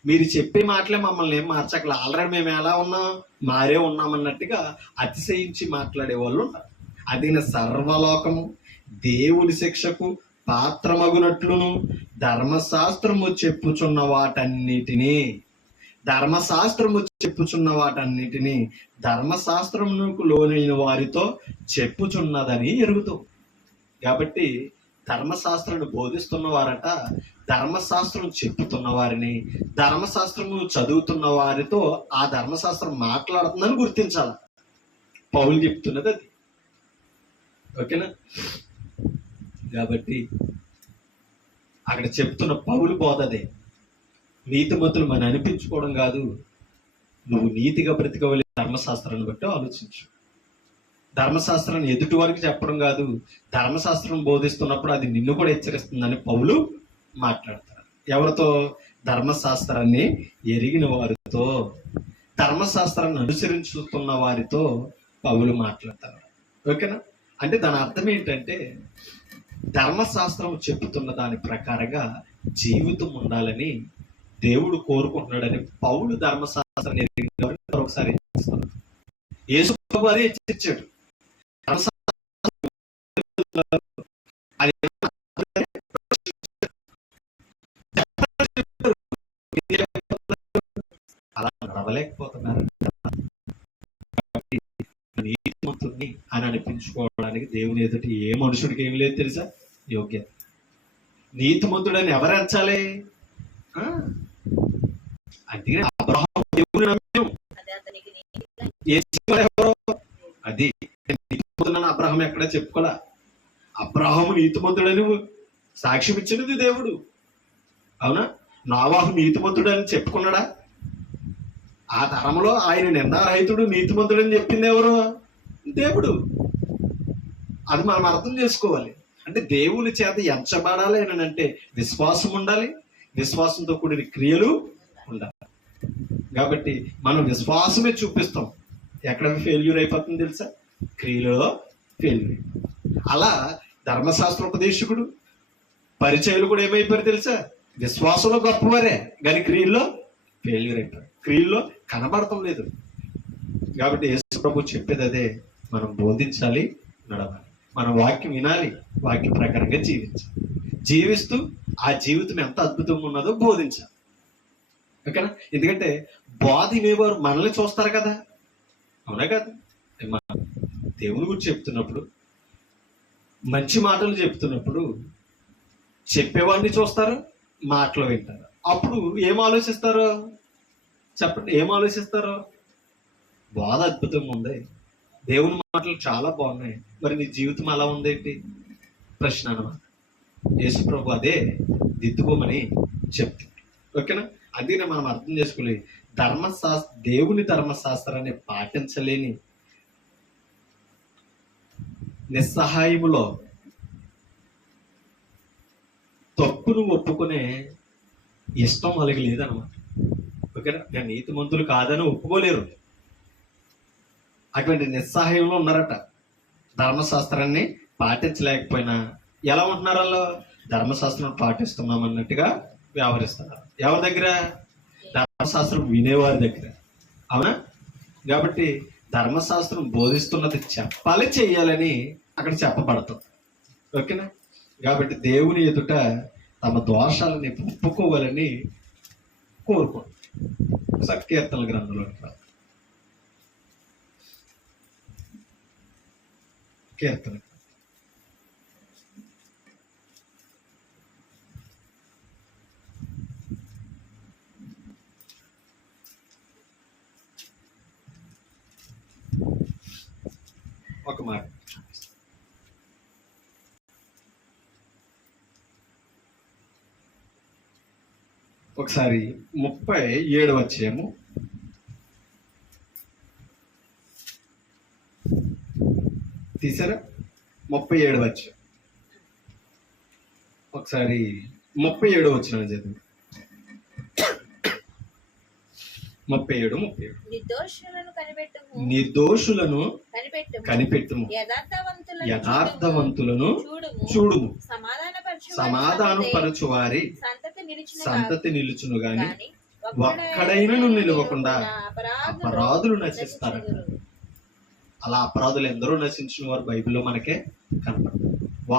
మీరు చెప్పే మాటలే మమ్మల్ని ఏం మార్చక్కర్లా, ఆల్రెడీ మేము ఎలా ఉన్నాం మారే ఉన్నామన్నట్టుగా అతిశయించి మాట్లాడే వాళ్ళు ఉన్నారు. అది సర్వలోకము దేవుని శిక్షకు పాత్రమగునట్లును ధర్మశాస్త్రము చెప్పుచున్న వాటన్నిటినీ ధర్మశాస్త్రమునకు లోనైన వారితో చెప్పుచున్నదని ఎరుగుతాం. కాబట్టి ధర్మశాస్త్రాన్ని బోధిస్తున్న వారట ధర్మశాస్త్రం చెప్పుతున్న వారిని, ధర్మశాస్త్రము చదువుతున్న వారితో ఆ ధర్మశాస్త్రం మాట్లాడుతుందని గుర్తించాలి. పౌలు చెప్తున్నది అది. ఓకేనా? కాబట్టి అక్కడ చెప్తున్న పౌలు బోధ అదే. నీతిమంతులు మనం అనిపించుకోవడం కాదు, నువ్వు నీతిగా బ్రతికవలే ధర్మశాస్త్రాన్ని బట్టి ఆలోచించు. ధర్మశాస్త్రాన్ని ఎదుటి వారికి చెప్పడం కాదు, ధర్మశాస్త్రం బోధిస్తున్నప్పుడు అది నిన్ను కూడా హెచ్చరిస్తుందని పౌలు మాట్లాడతారు. ఎవరితో? ధర్మశాస్త్రాన్ని ఎరిగిన వారితో, ధర్మశాస్త్రాన్ని అనుసరించుతున్న వారితో పౌలు మాట్లాడతారు. ఓకేనా? అంటే దాని అర్థం ఏంటంటే ధర్మశాస్త్రం చెప్పుతున్న దాని ప్రకారంగా జీవితం ఉండాలని దేవుడు కోరుకుంటున్నాడని పౌలు ధర్మశాస్త్రాన్ని ఎరిగిన వారిని మరొకసారి హెచ్చరిస్తున్నారు. యేసు ప్రభువు అదే హెచ్చరించాడు. అలా నడవలేకపోతున్నారు. నీతిమంతుడిని అని అనిపించుకోవడానికి దేవుని ఎదుటి ఏ మనుషుడికి ఏమి లేదు తెలుసా? యోగ్యత. నీతిమంతుడని ఎవరు ఎంచాలి? అందుకని అబ్రహాము దేవుని నమ్మాడు. అది నీతిమంతుడని అబ్రహాం ఎక్కడ చెప్పుకోలే. అబ్రహాము నీతిమంతుడని సాక్ష్యం ఇచ్చినది దేవుడు. అవునా? నోవాహు నీతిమంతుడని చెప్పుకున్నాడా? ఆ తరంలో ఆయన నిందారహితుడు నీతిమంతుడని చెప్పింది ఎవరు? దేవుడు. అది మనం అర్థం చేసుకోవాలి. అంటే దేవుని చేత ఎంచబడాలి అని అంటే విశ్వాసం ఉండాలి, విశ్వాసంతో కూడిన క్రియలు ఉండాలి. కాబట్టి మనం విశ్వాసమే చూపిస్తాం. ఎక్కడ ఫెయిల్యూర్ అయిపోతుంది తెలుసా? క్రియలో ఫెయిల్యూర్. అలా ధర్మశాస్త్రోపదేశకుడు, పరిచయులు కూడా ఏమైపోయారు తెలుసా? విశ్వాసంలో గొప్పవారే, కానీ క్రియల్లో ఫెయిల్యూర్ అయిపోయారు. క్రియల్లో కనబడటం లేదు. కాబట్టి యేసు ప్రభు చెప్పేది అదే, మనం బోధించాలి, నడవాలి. మనం వాక్యం వినాలి, వాక్య ప్రకారంగా జీవించాలి. జీవిస్తూ ఆ జీవితం ఎంత అద్భుతంగా ఉన్నదో బోధించాలి. ఓకేనా? ఎందుకంటే బోధ వినేవారు మనల్ని చూస్తారు కదా. అవునా కదా? దేవుని గురించి చెప్తున్నప్పుడు, మంచి మాటలు చెప్తున్నప్పుడు చెప్పేవాడిని చూస్తారు, మాటలు వింటారు. అప్పుడు ఏం ఆలోచిస్తారు? చెప్పండి, ఏం ఆలోచిస్తారు? బోధ అద్భుతంగా ఉంది, దేవుని మాటలు చాలా బాగున్నాయి, మరి నీ జీవితం అలా ఉందేంటి ప్రశ్న అన్నమాట. యేసు ప్రభు అదే దిద్దుకోమని చెప్తుంది. ఓకేనా? అందుకనే మనం అర్థం చేసుకోవాలి, దేవుని ధర్మశాస్త్రాన్ని పాటించలేని నిస్సహాయములో తప్పును ఒప్పుకునే ఇష్టం వాళ్ళకి లేదనమాట. ఓకేనా? నేను నీతిమంతులు కాదని ఒప్పుకోలేరు. అటువంటి నిస్సహాయంలో ఉన్నారట. ధర్మశాస్త్రాన్ని పాటించలేకపోయినా ఎలా ఉంటున్నారు వాళ్ళు? ధర్మశాస్త్రం పాటిస్తున్నాం అన్నట్టుగా వ్యవహరిస్తున్నారు. ఎవరి దగ్గర? ధర్మశాస్త్రం వినేవారి దగ్గర. అవునా? కాబట్టి ధర్మశాస్త్రం బోధిస్తున్నది చెప్పాలి, చెయ్యాలని అక్కడ చెప్పబడుతుంది. ఓకేనా? కాబట్టి దేవుని ఎదుట తమ దోషాలని ఒప్పుకోవాలని కోరుకోండి. కీర్తనల గ్రంథంలో కీర్తన ఒక మాట ఒకసారి 37 వచ్చేము. తీసారా? 37 వచ్చి ఒకసారి 37 వచ్చిన చదువు. 37 నిర్దోషులను కనిపెట్టుము, యథార్థవంతులను చూడుము, సమాధానపరచు వారి సంతతి నిలుచును గాని ఒక్కడైనను నిలవకుండా అపరాధులు నశిస్తారట. అలా అపరాధులు ఎందరో నశించిన వారు బైబిల్లో మనకే కనపడతారు.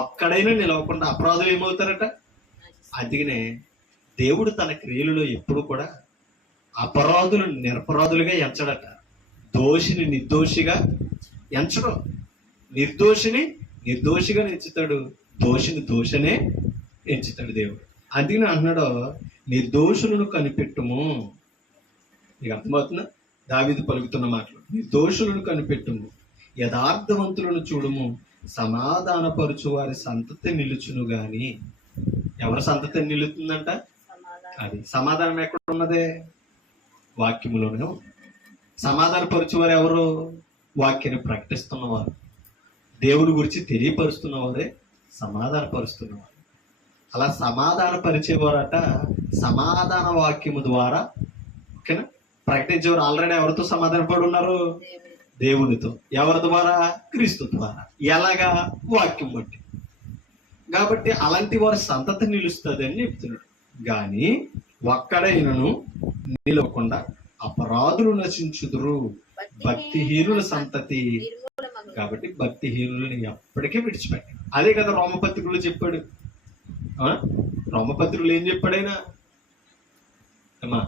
ఒక్కడైనా నిలవకుండా అపరాధులు ఏమవుతారట? అందుకనే దేవుడు తన క్రియలలో ఎప్పుడు కూడా అపరాధులను నిరపరాధులుగా ఎంచడట. దోషిని నిర్దోషిగా ఎంచడం. నిర్దోషిని నిర్దోషిగా ఎంచుతాడు, దోషిని దోషనే ఎంచుతాడు దేవుడు. అందుకని అన్నాడు, నిర్దోషులను కనిపెట్టుము. నీకు అర్థమవుతుందా? దావీదు పలుకుతున్న మాటలు. నిర్దోషులను కనిపెట్టుము, యథార్థవంతులను చూడుము, సమాధానపరుచు వారి సంతతి నిలుచును గాని. ఎవరి సంతతి నిలుతుందంట? అది సమాధానం ఎక్కడ ఉన్నదే? వాక్యములోనే. సమాధానపరుచువారు ఎవరు? వాక్యాన్ని ప్రకటిస్తున్నవారు, దేవుని గురించి తెలియపరుస్తున్నవారే సమాధానపరుస్తున్నవారు. అలా సమాధానపరిచేవారట సమాధాన వాక్యము ద్వారా. ఓకేనా? ప్రకటించేవారు ఆల్రెడీ ఎవరితో సమాధానపడి ఉన్నారు? దేవునితో. ఎవరి ద్వారా? క్రీస్తు ద్వారా. ఎలాగా? వాక్యం బట్టి. కాబట్టి అలాంటి వారి సంతతి నిలుస్తుంది అని చెప్తున్నాడు. కానీ ఒక్కడైనను నిలవకుండా అపరాధులు నశించుదురు, భక్తిహీనుల సంతతి. కాబట్టి భక్తిహీనులను ఎప్పటికీ విడిచిపెట్టాడు. అదే కదా రోమపత్రికలో చెప్పాడు. రోమపత్రికలు ఏం చెప్పాడైనా? అమ్మా,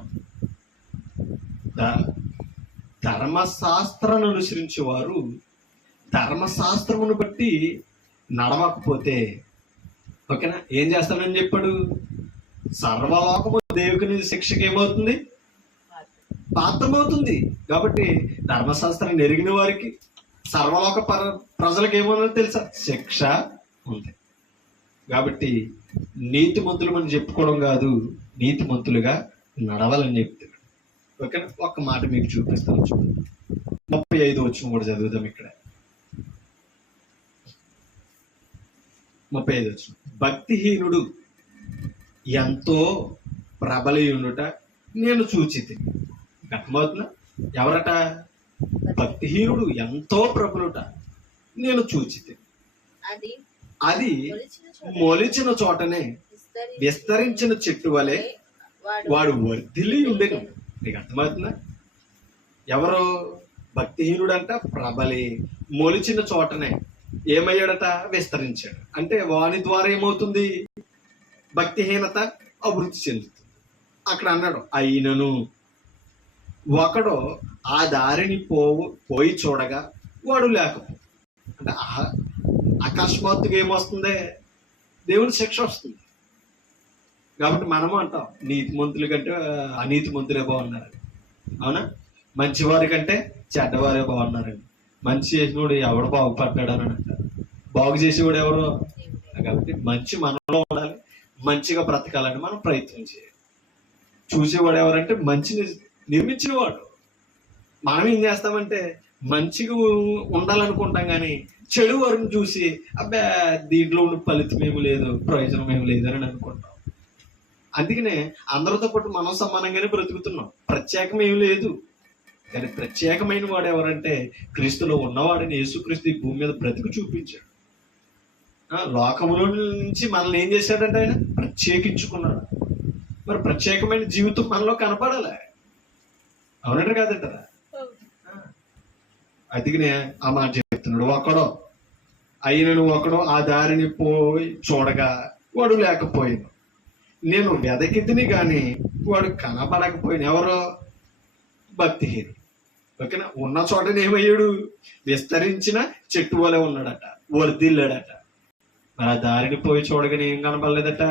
ధర్మశాస్త్రాన్ని అనుసరించే వారు ధర్మశాస్త్రమును బట్టి నడవకపోతే, ఓకేనా, ఏం చేస్తానని చెప్పాడు? సర్వలోకము దేవుని శిక్షకి ఏమవుతుంది? పాత్రమవుతుంది. కాబట్టి ధర్మశాస్త్రాన్ని ఎరిగిన వారికి, సర్వలోక ప్రజలకు ఏమవుతుందో తెలుసా? శిక్ష ఉంది. కాబట్టి నీతిమంతులు మనం చెప్పుకోవడం కాదు, నీతిమంతులుగా నడవాలని చెప్తున్నాడు. ఓకేనా? ఒక్క మాట మీకు చూపిస్తాను, చూడండి. 35 వచ్చిన కూడా చదువుదాం. ఇక్కడ 35 వచ్చిన. భక్తిహీనుడు ఎంతో ప్రబలియునుట నేను చూచితి. అర్థమవుతుందా? ఎవరట? భక్తిహీనుడు ఎంతో ప్రబలుట నేను చూచితి. అది మొలిచిన చోటనే విస్తరించిన చెట్టు వలె వాడు వర్ధిల్లి ఉండేను. నీకు అర్థమవుతుందా? ఎవరు? భక్తిహీనుడు అంట ప్రబలి మొలిచిన చోటనే ఏమయ్యాడట? విస్తరించాడు. అంటే వాని ద్వారా ఏమవుతుంది? భక్తిహీనత అభివృద్ధి చెందుతుంది. అక్కడ అన్నాడు, అయినను ఒకడు ఆ దారిని పోయి చూడగా వాడు లేకపో. అంటే అకస్మాత్తుగా ఏమొస్తుంది? దేవుని శిక్ష వస్తుంది. కాబట్టి మనము అంటాం, నీతిమంతుల కంటే అనీతిమంతులే బాగున్నారని. అవునా? మంచివారి కంటే చెడ్డవారే బాగున్నారని. మంచి చేసినోడు ఎవడు బాగుపడ్డాడని అంటారు. బాగు చేసేవాడు ఎవరు? కాబట్టి మంచి మనలో ఉండాలి, మంచిగా బ్రతకాలని మనం ప్రయత్నం చేయాలి. చూసేవాడు ఎవరంటే మంచిని నిర్మించిన వాడు. మనం ఏం చేస్తామంటే మంచిగా ఉండాలనుకుంటాం కానీ చెడు వారిని చూసి అబ్బా దీంట్లో ఉన్న ఫలితం ఏమి లేదు, ప్రయోజనం ఏమి లేదు అని అనుకుంటాం. అందుకనే అందరితో పాటు మనం సమానంగానే బ్రతుకుతున్నాం, ప్రత్యేకం ఏమి లేదు. కానీ ప్రత్యేకమైన వాడు ఎవరంటే క్రీస్తులో ఉన్నవాడని యేసుక్రీస్తు ఈ భూమి మీద బ్రతుకు చూపించాడు. లోకములో నుంచి మనల్ని ఏం చేశాడంటే ఆయన ప్రత్యేకించుకున్నాడు. మరి ప్రత్యేకమైన జీవితం మనలో కనపడాలి, అవునంటారు కాదంటారా? అందుకనే ఆ మాట చెప్తున్నాడు, ఒకడో అయినను ఒకడో ఆ దారిని పోయి చూడగా వాడు లేకపోయాను, నేను వెదకితిని కానీ వాడు కనపడకపోయిన. ఎవరో? భక్తిహీనుడు. ఓకేనా? ఉన్న చోటనే ఏమయ్యాడు? విస్తరించిన చెట్టు వలె ఉన్నాడట, వర్ధిల్లాడట. మరి ఆ దారిని పోయి చూడగానే ఏం కనపడలేదట?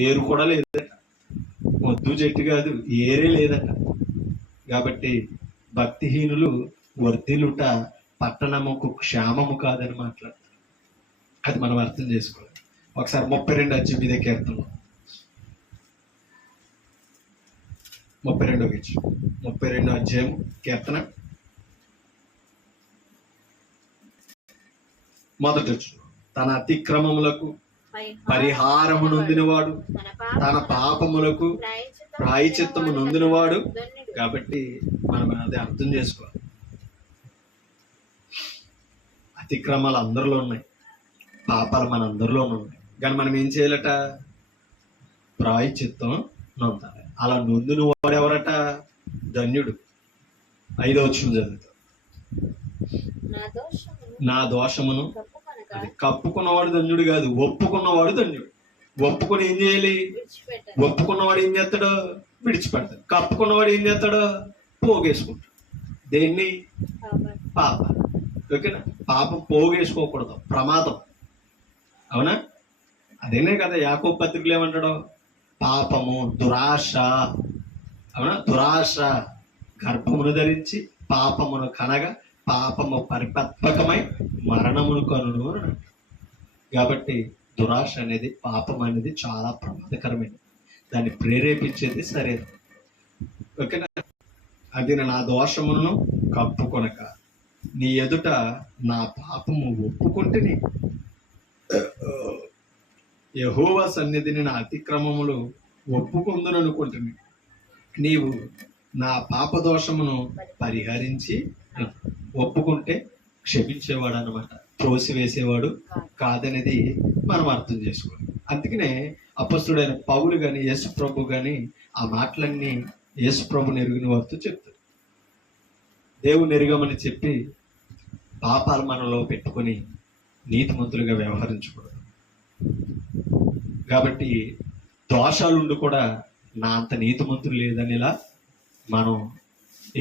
ఏరు కూడా లేదట, మొద్దు చెట్టు కాదు, ఏరే లేదట. కాబట్టి భక్తిహీనులు వర్ధిల్లుట పట్టణముకు క్షేమము కాదని మాట్లాడతారు. అది మనం అర్థం చేసుకోవాలి. ఒకసారి 32 అధ్యాయం ఇదే కీర్తనలో 32 అధ్యాయం కీర్తన మొదటి వచ్చిన, తన అతిక్రమములకు పరిహారము నొందినవాడు, తన పాపములకు ప్రాయశ్చిత్తము నొందినవాడు. కాబట్టి మనం అది అర్థం చేసుకోవాలి. అతిక్రమాలు అందరిలో ఉన్నాయి, పాపాలు మన అందరిలో ఉన్నాయి. కానీ మనం ఏం చేయాలట? ప్రాయశ్చిత్తం నొందాలి. అలా నొందిన వాడు ఎవరట? ధన్యుడు. 5వ వచనం చదువుతాం. నా దోషమును కప్పుకున్నవాడు ధన్యుడు కాదు, ఒప్పుకున్నవాడు ధన్యుడు. ఒప్పుకొని ఏం చేయాలి? ఒప్పుకున్నవాడు ఏం చేస్తాడు? విడిచిపెడతాడు. కప్పుకున్నవాడు ఏం చేస్తాడు? పోగేసుకుంటాడు. దేన్ని? పాపం. ఓకేనా? పాపం పోగేసుకోకూడదు, ప్రమాదం. అవునా? అదేనే కదా యాకోబు పత్రికలు ఏమంటాడు? పాపము, దురాశ. అవునా? దురాశ గర్భమును ధరించి పాపమును కనగా పాపము పరిపక్వమై మరణమును కనును అని. కాబట్టి దురాశ అనేది, పాపం అనేది చాలా ప్రమాదకరమైనది. దాన్ని ప్రేరేపించేది సరేది. ఓకేనా? అది నా దోషమును కప్పుకొనక నీ ఎదుట నా పాపము ఒప్పుకుంటుని యెహోవా సన్నిధిని నా అతిక్రమములు ఒప్పుకుందుననుకుంటుని నీవు నా పాప దోషమును పరిహరించి. ఒప్పుకుంటే క్షమించేవాడు అన్నమాట, త్రోసివేసేవాడు కాదనేది మనం అర్థం చేసుకోవాలి. అందుకనే అపొస్తలుడైన పౌలు గాని యేసు ప్రభు గాని ఆ మాటలన్నీ యేసు ప్రభుని ఎరిగిన వారితో చెప్తారు. దేవుని ఎరగమని చెప్పి పాపాలు మనలో పెట్టుకొని నీతిమంతులుగా వ్యవహరించకూడదు. కాబట్టి దోషాలుండి కూడా నా అంత నీతిమంతులు లేదనిలా మనం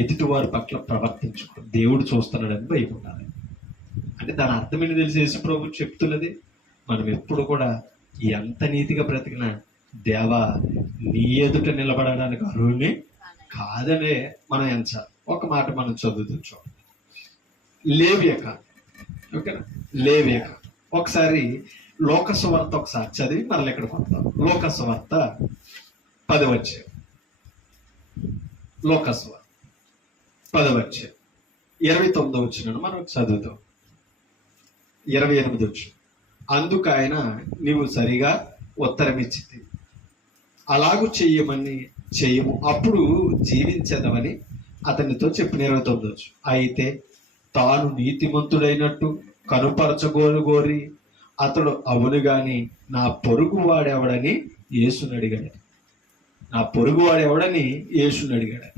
ఎదుటివారి పట్ల ప్రవర్తించకూడదు. దేవుడు చూస్తున్నాడని భయపడాలి. అంటే దాని అర్థమేంటి తెలిసి యేసు ప్రభు చెప్తున్నది, మనం ఎప్పుడు కూడా ఎంత నీతిగా బ్రతికినా దేవా నీ ఎదుట నిలబడడానికి అర్హుని కాదనే మనం ఎంచాలి. ఒక మాట మనం చదువుతాం చూడండి, లేవియకాండం. ఓకేనా? లేవియకాండం ఒకసారి లోకసువార్త ఒకసారి చదివి మరలా ఇక్కడ కొడతాం. లోకసువార్త 10వ అధ్యాయం. లోకసువార్త 10వ అధ్యాయం 29వ వచనం మనం చదువుతాం. 28వ వచనం. అందుకు ఆయన నీవు సరిగా ఉత్తరం ఇచ్చింది, అలాగూ చెయ్యము అప్పుడు జీవించదమని అతనితో చెప్పిన. 29వ వచనం. అయితే తాను నీతిమంతుడైనట్టు కనుపరచగోరి అతడు అవును గాని నా పొరుగు వాడెవడని యేసుని అడిగాడు. నా పొరుగు వాడెవడని యేసుని అడిగాడట.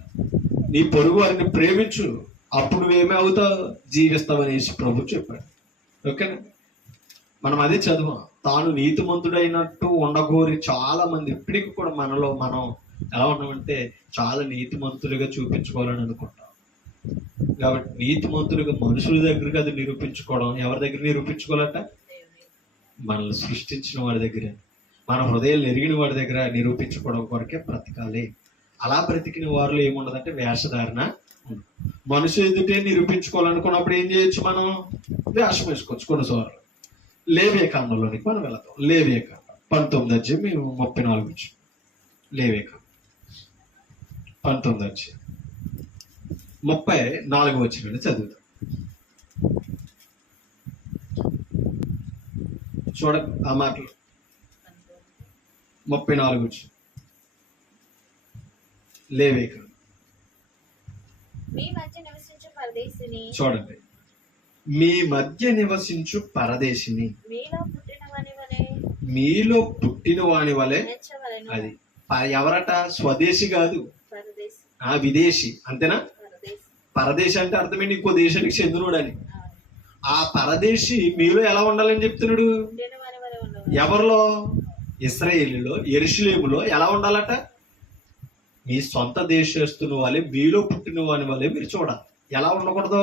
నీ పొరుగు వారిని ప్రేమించు, అప్పుడు నువ్వేమే అవుతావు? జీవిస్తావని యేసు ప్రభు చెప్పాడు. ఓకేనా? మనం అదే చదువు. తాను నీతిమంతుడైనట్టు ఉండగోరి చాలా మంది ఇప్పటికి కూడా మనలో మనం ఎలా ఉన్నామంటే చాలా నీతిమంతులుగా చూపించుకోవాలని అనుకుంటాం. కాబట్టి నీతిమంతులుగా మనుషుల దగ్గర అది నిరూపించుకోవడం, ఎవరి దగ్గర నిరూపించుకోవాలట? మనల్ని సృష్టించిన వాడి దగ్గర, మన హృదయాలు ఎరిగిన వాడి దగ్గర నిరూపించుకోవడం కొరకే బ్రతకాలి. అలా బ్రతికిన వారిలో ఏముండదంటే వేషధారణ మనిషి ఎదుటే నిరూపించుకోవాలనుకున్నప్పుడు ఏం చేయొచ్చు? మనం వేషం వేసుకోవచ్చు కొన్నిసార్లు. లేవియ కాండంలోనికి మనం వెళతాం. లేవియ కాండం 19 అధ్యాయం 34 వచ్చి లేవియ కాండం 19 అధ్యాయం 34 వచ్చిన చదువుతాం. చూడండి ఆ మాటలు. 34 వచ్చి లేవియ కాండం. మీ మధ్య నివసించే పరదేశిని, చూడండి, మీ మధ్య నివసించు పరదేశిని మీలో పుట్టిన వాని వలె మీలో పుట్టిన వాని వలె. ఎంచవలెను. అది ఎవరట? స్వదేశీ కాదు, పరదేశి, విదేశీ. అంతేనా? పరదేశి. పరదేశి అంటే అర్థమేంటి? ఇంకో దేశానికి చెందినోడని. అవును. ఆ పరదేశి మీలో ఎలా ఉండాలని చెప్తున్నాడు? పుట్టిన వాని వలె ఉండవలెను. ఎవరిలో? ఇశ్రాయేలులో, యెరూషలేములో ఎలా ఉండాలట? మీ సొంత దేశస్తున్న వాళ్ళే, మీలో పుట్టిన వాని వల్లే మీరు చూడాలి. ఎలా ఉండకూడదు?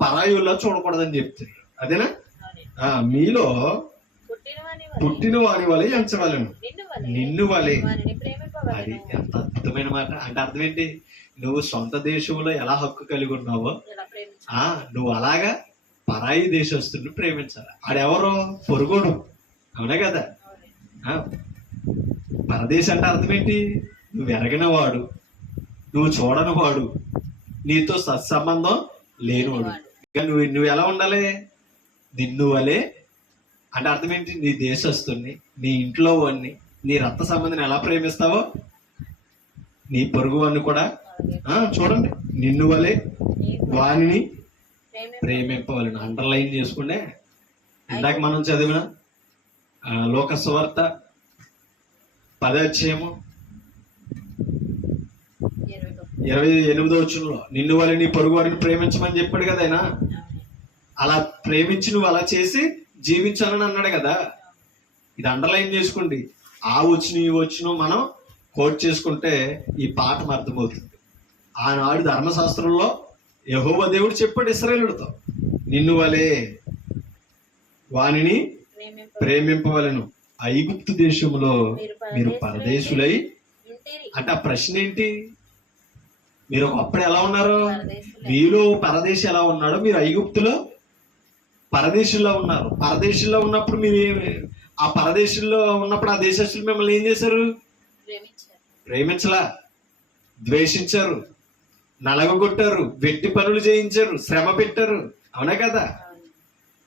పరాయుల్లో చూడకూడదని చెప్తున్నారు. అదేనా? అవును. మీలో పుట్టిన వాని వలె పుట్టిన వాని వలె ఎంచవలెను, నిన్ను వలె. వానిని అది ప్రేమింపవలెను. ఎంత అద్భుతమైన మాట. అంటే అర్థం ఏంటి? నువ్వు సొంత దేశంలో ఎలా హక్కు కలిగి ఉన్నావో ఇలా ప్రేమించాలి. నువ్వు అలాగా పరాయి దేశస్తుని ప్రేమించాలి. ఆడెవరో? పొరుగుడు. అవునా కదా? అవును. పరదేశం అంటే అర్థం ఏంటి? నువ్వు ఎరగిన వాడు, నువ్వు చూడని వాడు, నీతో సత్సంబంధం లేనివాడు. ఇక నువ్వు ఎలా ఉండాలి? నిన్ను వలే అంటే అర్థం ఏంటి? నీ దేశస్తుని, నీ ఇంట్లో వాడిని, నీ రక్త సంబంధిని ఎలా ప్రేమిస్తావో నీ పొరుగు వాడిని కూడా చూడండి, నిన్ను వలే వాణిని ప్రేమింపవలను. అండర్లైన్ చేసుకుంటే ఇందాక మనం చదివిన లోక సువార్త 10వ అధ్యాయము 28వ వచనంలో నిన్ను వలె నీ పొరుగు వారిని ప్రేమించమని చెప్పాడు కదా ఆయన. అలా ప్రేమించి నువ్వు అలా చేసి జీవించాలని అన్నాడు కదా. ఇది అండర్లైన్ చేసుకోండి. ఆ వచ్చిన ఈ వచ్చిన మనం కోట్ చేసుకుంటే ఈ పాఠం అర్థమవుతుంది. ఆనాడు ధర్మశాస్త్రంలో యెహోవా దేవుడు చెప్పాడు ఇశ్రాయేలుతో, నిన్ను వలె వానిని ప్రేమింపవలెను. ఐగుప్తు దేశంలో మీరు పరదేశులై. అంటే ఆ ప్రశ్న ఏంటి? మీరు ఒకప్పుడు ఎలా ఉన్నారు? మీలో పరదేశి ఎలా ఉన్నాడో మీరు ఐగుప్తులో పరదేశుల్లో ఉన్నారు. పరదేశుల్లో ఉన్నప్పుడు మీరు ఆ పరదేశుల్లో ఉన్నప్పుడు ఆ దేశస్తులు మిమ్మల్ని ఏం చేశారు? ప్రేమించలా, ద్వేషించారు, నలగొట్టారు, వెట్టి పనులు చేయించారు, శ్రమ పెట్టారు. అవునా కదా?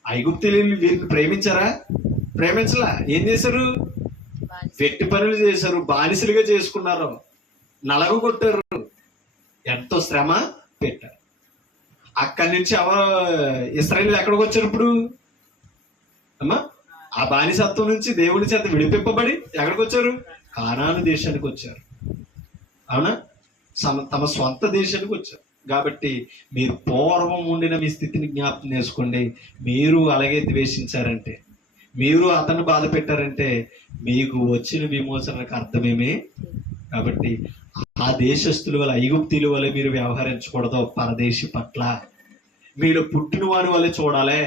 ఐగుప్తులు వీరిని ప్రేమించారా? ప్రేమించలా. ఏం చేశారు? వెట్టి పనులు చేశారు, బానిసలుగా చేసుకున్నారు, నలగొట్టారు, ఎంతో శ్రమ పెట్టారు. అక్కడి నుంచి ఇశ్రాయేలు ఎక్కడికి వచ్చారు ఇప్పుడు? అమ్మా, ఆ బానిసత్వం నుంచి దేవుని చేత విడిపింపబడి ఎక్కడికి వచ్చారు? కానాను దేశానికి వచ్చారు. అవునా? తమ స్వంత దేశానికి వచ్చారు. కాబట్టి మీరు పూర్వం ఉండిన మీ స్థితిని జ్ఞాపకం చేసుకోండి. మీరు అలాగే ద్వేషించారంటే, మీరు అతన్ని బాధ పెట్టారంటే మీకు వచ్చిన విమోచనకు అర్థమేమి? కాబట్టి ఆ దేశస్తుల వల్ల, ఐగుప్తీల వల్ల మీరు వ్యవహరించకూడదు. పరదేశి పట్ల మీరు పుట్టిన వాని వల్లే చూడాలి.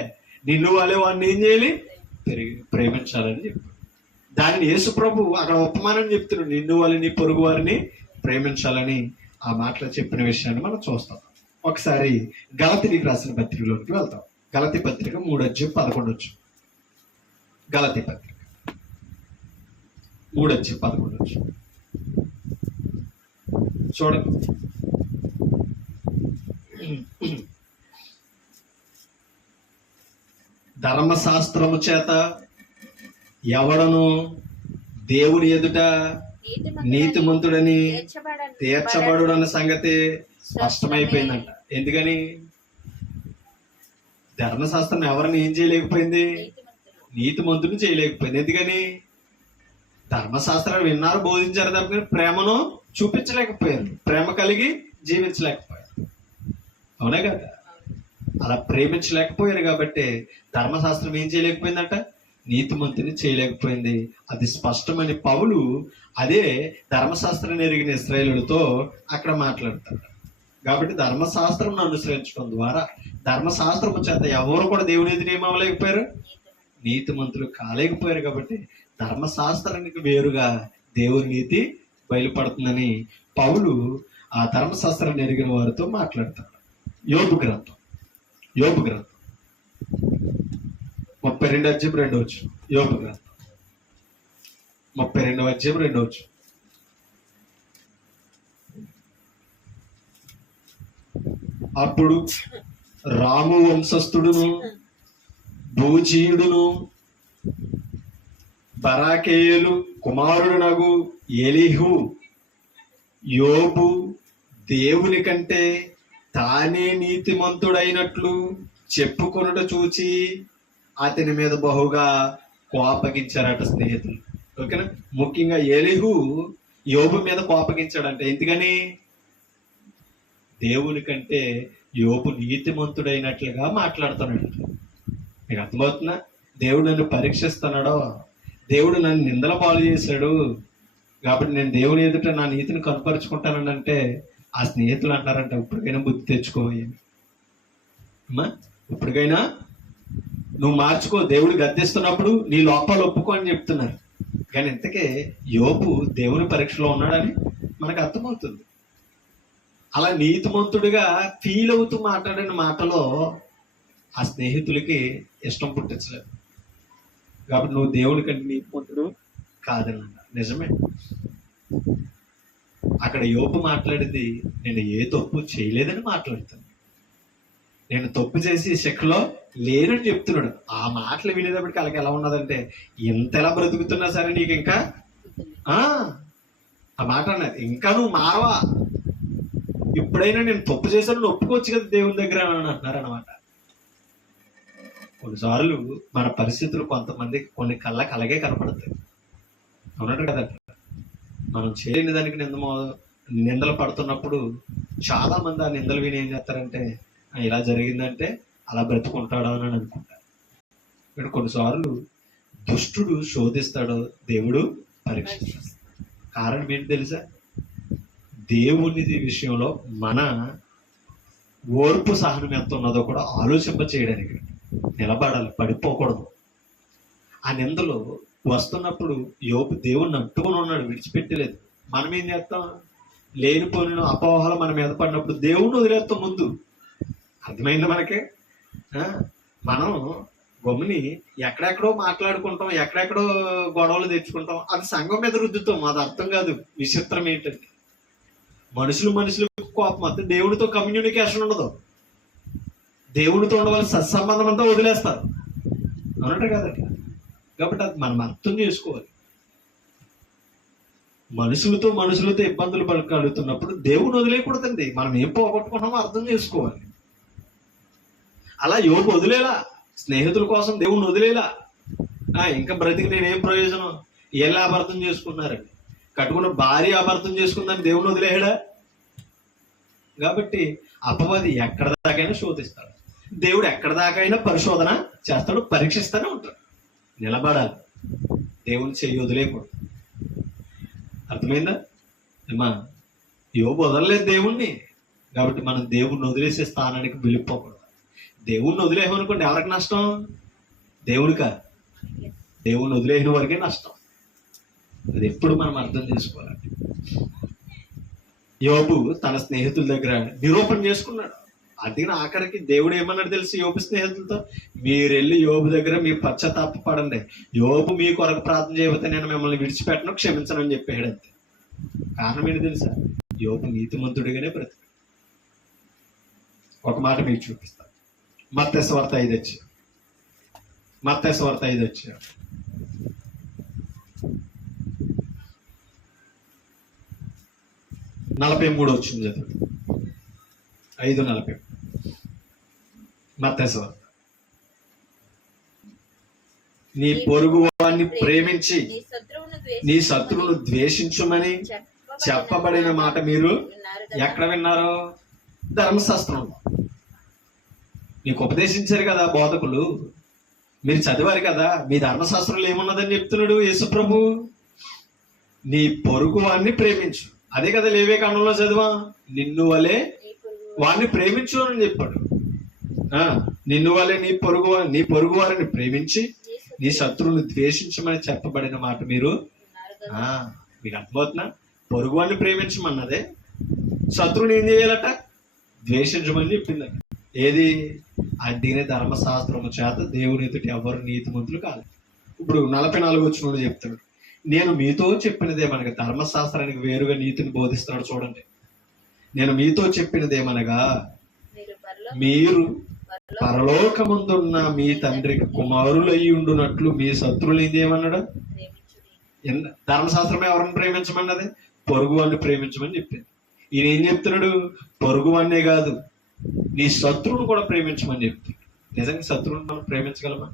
నిన్ను వాళ్ళే వాడిని ఏం చేయాలి? ప్రేమించాలని చెప్పారు. దాన్ని యేసు ప్రభు అక్కడ ఉపమానం చెప్తున్నాడు. నిన్ను వాళ్ళని, నీ పొరుగు వారిని ప్రేమించాలని ఆ మాటలో చెప్పిన విషయాన్ని మనం చూస్తాం. ఒకసారి గలతీకి రాసిన పత్రికలోకి వెళ్తాం. గలతీ పత్రిక 3:11. గలతీ పత్రిక 3:11 చూడండి. ధర్మశాస్త్రము చేత ఎవడను దేవుని ఎదుట నీతిమంతుడని తీర్చబడు అన్న సంగతి స్పష్టమైపోయిందంట. ఎందుకని? ధర్మశాస్త్రం ఎవరిని ఏం చేయలేకపోయింది? నీతిమంతుని చేయలేకపోయింది. ఎందుకని? ధర్మశాస్త్రాలు విన్నారు, బోధించారు తప్ప ప్రేమను చూపించలేకపోయారు, ప్రేమ కలిగి జీవించలేకపోయారు. అవునా కదా? అలా ప్రేమించలేకపోయారు కాబట్టి ధర్మశాస్త్రం ఏం చేయలేకపోయిందంట? నీతిమంతుని చేయలేకపోయింది. అది స్పష్టమని పౌలు అదే ధర్మశాస్త్రాన్ని ఎరిగిన ఇశ్రాయేలులతో అక్కడ మాట్లాడతాడు. కాబట్టి ధర్మశాస్త్రం అనుసరించడం ద్వారా, ధర్మశాస్త్రం చేత ఎవరు కూడా దేవుని ఎదురు ఏమవలేకపోయారు? నీతిమంతులు కాలేకపోయారు. కాబట్టి ధర్మశాస్త్రానికి వేరుగా దేవుని నీతి బయలుపడుతుందని పౌలు ఆ ధర్మశాస్త్రాన్ని ఎరిగిన వారితో మాట్లాడతాడు. యోబు గ్రంథం 32 అధ్యాయం 2 వచనం. యోబు గ్రంథం 32 అధ్యాయం 2 వచనం. అప్పుడు రాము వంశస్థుడును భూజీయుడును బరాకేయులు కుమారుడునగు ఎలీహు యోబు దేవుని కంటే తానే నీతిమంతుడైనట్లు చెప్పుకొనుట చూచి అతని మీద బహుగా కోపగించారట స్నేహితులు. ఓకేనా? ముఖ్యంగా ఎలీహు యోబు మీద కోపగించాడంట. ఎందుకని? దేవుని కంటే యోబు నీతిమంతుడైనట్లుగా మాట్లాడుతున్నాడు. మీకు అర్థమవుతుందా? దేవుడు నన్ను పరీక్షిస్తున్నాడో, దేవుడు నన్ను నిందల పాలు చేశాడు కాబట్టి నేను దేవుని ఎదుట నా నీతిని కనపరుచుకుంటానని అంటే ఆ స్నేహితులు అంటారంట, ఇప్పటికైనా బుద్ధి తెచ్చుకోవాలి అమ్మా, ఇప్పటికైనా నువ్వు మార్చుకో, దేవుడు గద్దిస్తున్నప్పుడు నీ లోపాలు ఒప్పుకో అని చెప్తున్నారు. కానీ ఇంతకే యోబు దేవుని పరీక్షలో ఉన్నాడని మనకు అర్థమవుతుంది. అలా నీతిమంతుడిగా ఫీల్ అవుతూ మాట్లాడిన మాటలో ఆ స్నేహితులకి ఇష్టం పుట్టించలేదు. కాబట్టి నువ్వు దేవుని కంటే నీతిమంతుడు కాదన్న నిజమే. అక్కడ యోబు మాట్లాడింది నేను ఏ తప్పు చేయలేదని మాట్లాడుతాను, నేను తప్పు చేసి శిక్షలో లేనని చెప్తున్నాడు. ఆ మాటలు వినేటప్పటికి వాళ్ళకి ఎలా ఉన్నదంటే, ఎంతలా బ్రతుకుతున్నా సరే నీకు ఇంకా ఆ మాట అన్నది, ఇంకా నువ్వు మారవా, ఇప్పుడైనా నేను తప్పు చేశాను నువ్వు ఒప్పుకోవచ్చు కదా దేవుని దగ్గర అని అంటున్నారు అనమాట. కొన్నిసార్లు మన పరిస్థితులు కొంతమంది కొన్ని కళ్ళకి అలాగే కనపడతాయి. అవునట్టు కదా? మనం చేయని దానికి నిందలు పడుతున్నప్పుడు చాలా మంది ఆ నిందలు విని ఏం చేస్తారంటే, ఇలా జరిగిందంటే అలా బ్రతుకుంటాడు అని అనుకుంటారు. ఇక్కడ కొన్నిసార్లు దుష్టుడు శోధిస్తాడు, దేవుడు పరీక్షిస్తాడు. కారణం ఏంటి తెలుసా? దేవుని విషయంలో మన ఓర్పు సహనం ఎంత ఉన్నదో కూడా ఆలోచింప చేయడానికి. నిలబడాలి, పడిపోకూడదు. ఆ నిందలు వస్తున్నప్పుడు యోబు దేవుణ్ణి అంటుకుని ఉన్నాడు, విడిచిపెట్టలేదు. మనం ఏం చేస్తాం? లేనిపోయిన అపోహలు మన మీద పడినప్పుడు దేవుణ్ణి వదిలేస్తాం ముందు. అర్థమైంది మనకి? మనం గమ్ముని ఎక్కడెక్కడో మాట్లాడుకుంటాం, ఎక్కడెక్కడో గొడవలు తెచ్చుకుంటాం, అది సంఘం మీద రుద్దుతాం. అది అర్థం కాదు. విచిత్రం ఏంటంటే మనుషులకు కోపం వస్తే దేవుడితో కమ్యూనికేషన్ ఉండదు, దేవుడితో ఉండవలసిన సత్సంబంధం అంతా వదిలేస్తారు. అవునంటే కదండి? కాబట్టి అది మనం అర్థం చేసుకోవాలి. మనుషులతో ఇబ్బందులు కలుగుతున్నప్పుడు దేవుని వదిలేయకూడదండి. మనం ఏం పోగొట్టుకుంటామో అర్థం చేసుకోవాలి. అలా యోబు వదిలేలా, స్నేహితుల కోసం దేవుణ్ణి వదిలేలా. ఇంకా బ్రతికి నేనేం ప్రయోజనం? ఎలా అపార్థం చేసుకున్నారండి? కట్టుకున్న భార్య అపార్థం చేసుకుందని దేవుణ్ణి వదిలేయడా? కాబట్టి అపవాది ఎక్కడ దాకైనా శోధిస్తాడు, దేవుడు ఎక్కడ దాకైనా పరిశోధన చేస్తాడు, పరీక్షిస్తూనే ఉంటాడు. నిలబడాలి, దేవుని చెయ్యి వదిలేయకూడదు. అర్థమైందా అమ్మా? యోబు వదలలేదు దేవుణ్ణి. కాబట్టి మనం దేవుణ్ణి వదిలేసే స్థానానికి వెళ్ళిపోకూడదు. దేవుణ్ణి వదిలేయమనుకోండి, ఎవరికి నష్టం? దేవునికా? దేవుణ్ణి వదిలేసిన వారికే నష్టం. అది ఎప్పుడు మనం అర్థం చేసుకోవాలండి. యోబు తన స్నేహితుల దగ్గర నిరూపణ చేసుకున్నాడు. అందుకని ఆఖరికి దేవుడు ఏమన్నాడు తెలుసు యోబు స్నేహితులతో? మీరు వెళ్ళి యోబు దగ్గర మీ పశ్చాత్తాప పడండి, యోబు మీ కొరకు ప్రార్థన చేయబోతే నేను మిమ్మల్ని విడిచిపెట్టను, క్షమించను అని చెప్పాడు. అంతే. కారణం ఏంటి తెలుసా? యోబు నీతిమంతుడిగానే బ్రతికాడు. ఒక మాట మీకు చూపిస్తాను. మత్తయి సువార్త 5 వచ్చాడు. మత్తయి సువార్త 5 వచ్చాడు. 43 వచ్చింది చదువు. 5:40 మత్తయి సువార్త. నీ పొరుగు వారిని ప్రేమించి నీ శత్రువును ద్వేషించుమని చెప్పబడిన మాట మీరు ఎక్కడ విన్నారో? ధర్మశాస్త్రంలో. మీకు ఉపదేశించారు కదా బోధకులు, మీరు చదివారు కదా, మీ ధర్మశాస్త్రంలో ఏమున్నదని చెప్తున్నాడు యేసుప్రభు? నీ పొరుగు వారిని ప్రేమించు. అదే కదా లేవే కాండంలో చదివా, నిన్ను వలే వారిని ప్రేమించు అని చెప్పాడు. నిన్ను వలే నీ పొరుగు వారిని ప్రేమించి నీ శత్రువుని ద్వేషించమని చెప్పబడిన మాట మీరు మీకు అర్థమవుతున్నా? పొరుగు వారిని ప్రేమించమన్నదే శత్రువుని ఏం చేయాలట? ద్వేషించమని చెప్పిందట. ఏది? అడ్డినే ధర్మశాస్త్రము చేత దేవుని ఎదుటి ఎవరు నీతిమంతులు కాదు. ఇప్పుడు 44 వచ్చిన చెప్తాడు, నేను మీతో చెప్పినదేమనగా, ధర్మశాస్త్రానికి వేరుగా నీతిని బోధిస్తున్నాడు చూడండి. నేను మీతో చెప్పినదేమనగా, మీరు పరలోకమందున్న మీ తండ్రికి కుమారులయ్యి ఉండునట్లు మీ శత్రువులు ఏమన్నాడు? ధర్మశాస్త్రం ఎవరిని ప్రేమించమన్నది? పొరుగు వాడిని ప్రేమించమని చెప్పింది. ఈయన ఏం చెప్తున్నాడు? పొరుగు వాడినే కాదు, నీ శత్రువును కూడా ప్రేమించమని చెప్తున్నాడు. నిజంగా శత్రువుని మనం ప్రేమించగలమా?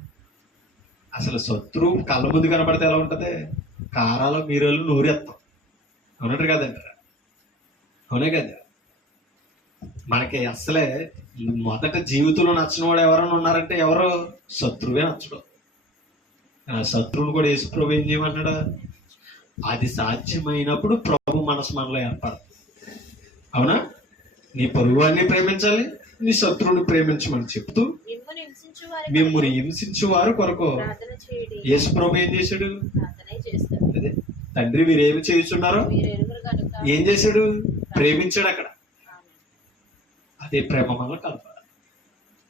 అసలు శత్రువు కళ్ళ ముందు కనపడితే ఎలా ఉంటది? కారాలు మీరలు నూరెత్తాం. అవునట్టు కదంటారా? అవునే కదా. మనకి అసలే మొదట జీవితంలో నచ్చిన వాడు ఎవరైనా ఉన్నారంటే ఎవరు? శత్రువే నచ్చడు. ఆ శత్రువును కూడా యేసు ప్రభు ఏం చేయమన్నాడు? అది సాధ్యమైనప్పుడు ప్రభు మనసు మనలో ఏర్పడుతుంది. అవునా? నీ పొరుగువాడిని ప్రేమించాలి, నీ శత్రువుని ప్రేమించమని చెప్తూ మిమ్మల్ని హింసించు వారు కొరకు యేసు ప్రభు ఏం చేశాడు? అదే, తండ్రి మీరేమి చేస్తున్నారో ఏం చేశాడు? ప్రేమించాడు. అక్కడ అదే ప్రేమ మనలో కలపాలి.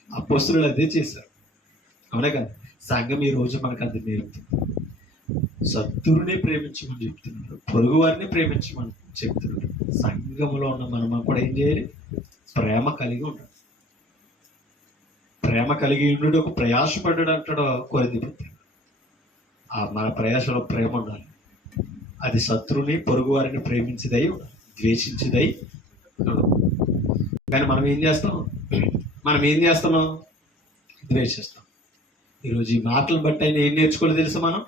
అపోస్తలులు అదే చేశారు. అవునా కదా? సంఘం ఈ రోజు మనకు అది నేర్పుతుంది. శత్రువుని ప్రేమించమని చెప్తున్నాడు, పొరుగు వారిని ప్రేమించమని చెప్తున్నాడు. సంఘంలో ఉన్న మనం కూడా ఏం చేయాలి? ప్రేమ కలిగి ఉండాలి. ప్రేమ కలిగి ఉండు ఒక ప్రయాసపడ్డాడు అంటాడు కొరింథీ పత్రిక. ఆ మన ప్రయాసలో ప్రేమ ఉండాలి. అది శత్రువుని పొరుగు వారిని ప్రేమించేదై ఉండాలి, ద్వేషించేదై ఉండాలి. కానీ మనం ఏం చేస్తున్నాం? ద్వేషిస్తాం. ఈరోజు ఈ మాటలు బట్టి అయినా ఏం నేర్చుకోవాలి తెలుసా? మనం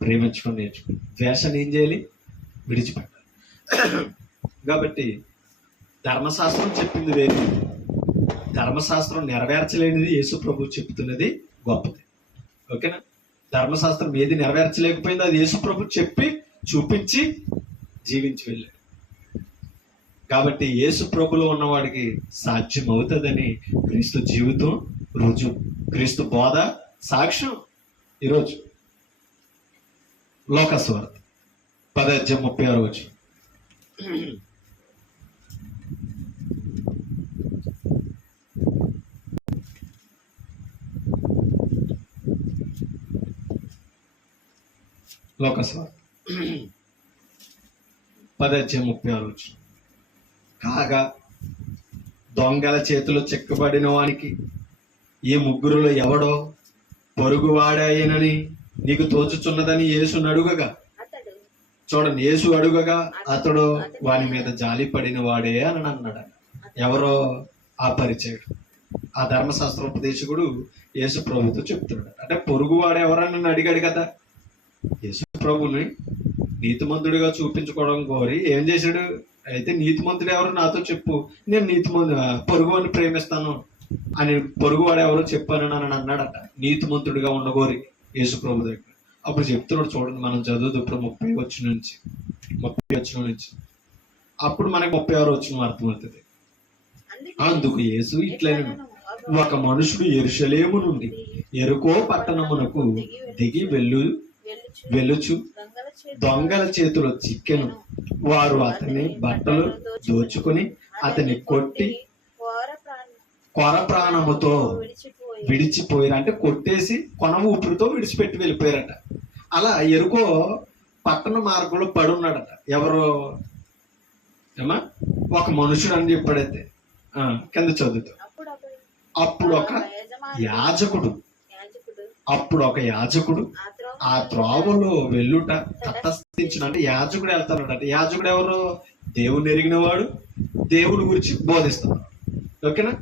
ప్రేమించుకొని నేర్చుకోవాలి. ద్వేషాన్ని ఏం చేయాలి? విడిచిపెట్టాలి. కాబట్టి ధర్మశాస్త్రం చెప్పింది వేరు, ధర్మశాస్త్రం నెరవేర్చలేనిది యేసు ప్రభు చెప్తున్నది గొప్పది. ఓకేనా? ధర్మశాస్త్రం ఏది నెరవేర్చలేకపోయిందో అది యేసు ప్రభు చెప్పి చూపించి జీవించి వెళ్ళాడు. కాబట్టి యేసు ప్రభులో ఉన్నవాడికి సాధ్యం అవుతుందని క్రీస్తు జీవితం రుజువు, క్రీస్తు బోధ సాక్ష్యం. ఈరోజు లోకస్వార్త 10:36 లోకస్వార్త 10:36 కాగా దొంగల చేతిలో చిక్కబడిన వానికి ఈ ముగ్గురులో ఎవడో పొరుగువాడాయనని నీకు తోచుచున్నదని యేసును అడుగగా, చూడండి, యేసు అడుగగా అతడు వాని మీద జాలి పడిన వాడే అని అన్నాడు. ఎవరో? ఆ పరిచయుడు, ఆ ధర్మశాస్త్రోపదేశకుడు యేసు ప్రభుతో చెప్తున్నాడు. అంటే పొరుగువాడు ఎవరని నన్ను అడిగాడు కదా. యేసు ప్రభుని నీతిమంతుడిగా చూపించుకోవడం కోరి ఏం చేశాడు? అయితే నీతిమంతుడు ఎవరు నాతో చెప్పు, నేను పొరుగువాడిని ప్రేమిస్తాను అని పొరుగువాడు ఎవరో చెప్పాను అని అన్నాడట. నీతిమంతుడిగా ఉండగోరి యేసు ప్రభు దగ్గర. అప్పుడు చెప్తున్నాడు, చూడండి, మనం చదువుదు ఇప్పుడు 30 వచ్చిన నుంచి అప్పుడు మనకి 36 వచ్చిన అర్థమవుతుంది. అందుకు యేసు ఇట్లనే, ఒక మనుషుడు యెరూషలేము నుండి యెరికో పట్టణమునకు దిగి వెళ్ళుచు దొంగల చేతిలో చిక్కెను. వారు అతని బట్టలు దోచుకుని అతన్ని కొట్టి కొర ప్రాణముతో విడిచిపోయారు. అంటే కొట్టేసి కొన ఊపిరితో విడిచిపెట్టి వెళ్ళిపోయారట. అలా యెరికో పట్టణ మార్గంలో పడి ఉన్నాడట. ఎవరో ఒక మనుషుడు అని చెప్పాడైతే కింద చదువుతాం. అప్పుడు ఒక యాజకుడు ఆ త్రోవలో వెళ్ళుట తటస్థించిన, అంటే యాజకుడు వెళ్తాడు. యాజకుడు ఎవరు? దేవుని ఎరిగిన వాడు, దేవుని గురించి బోధిస్తున్నాడు. ఓకేనా?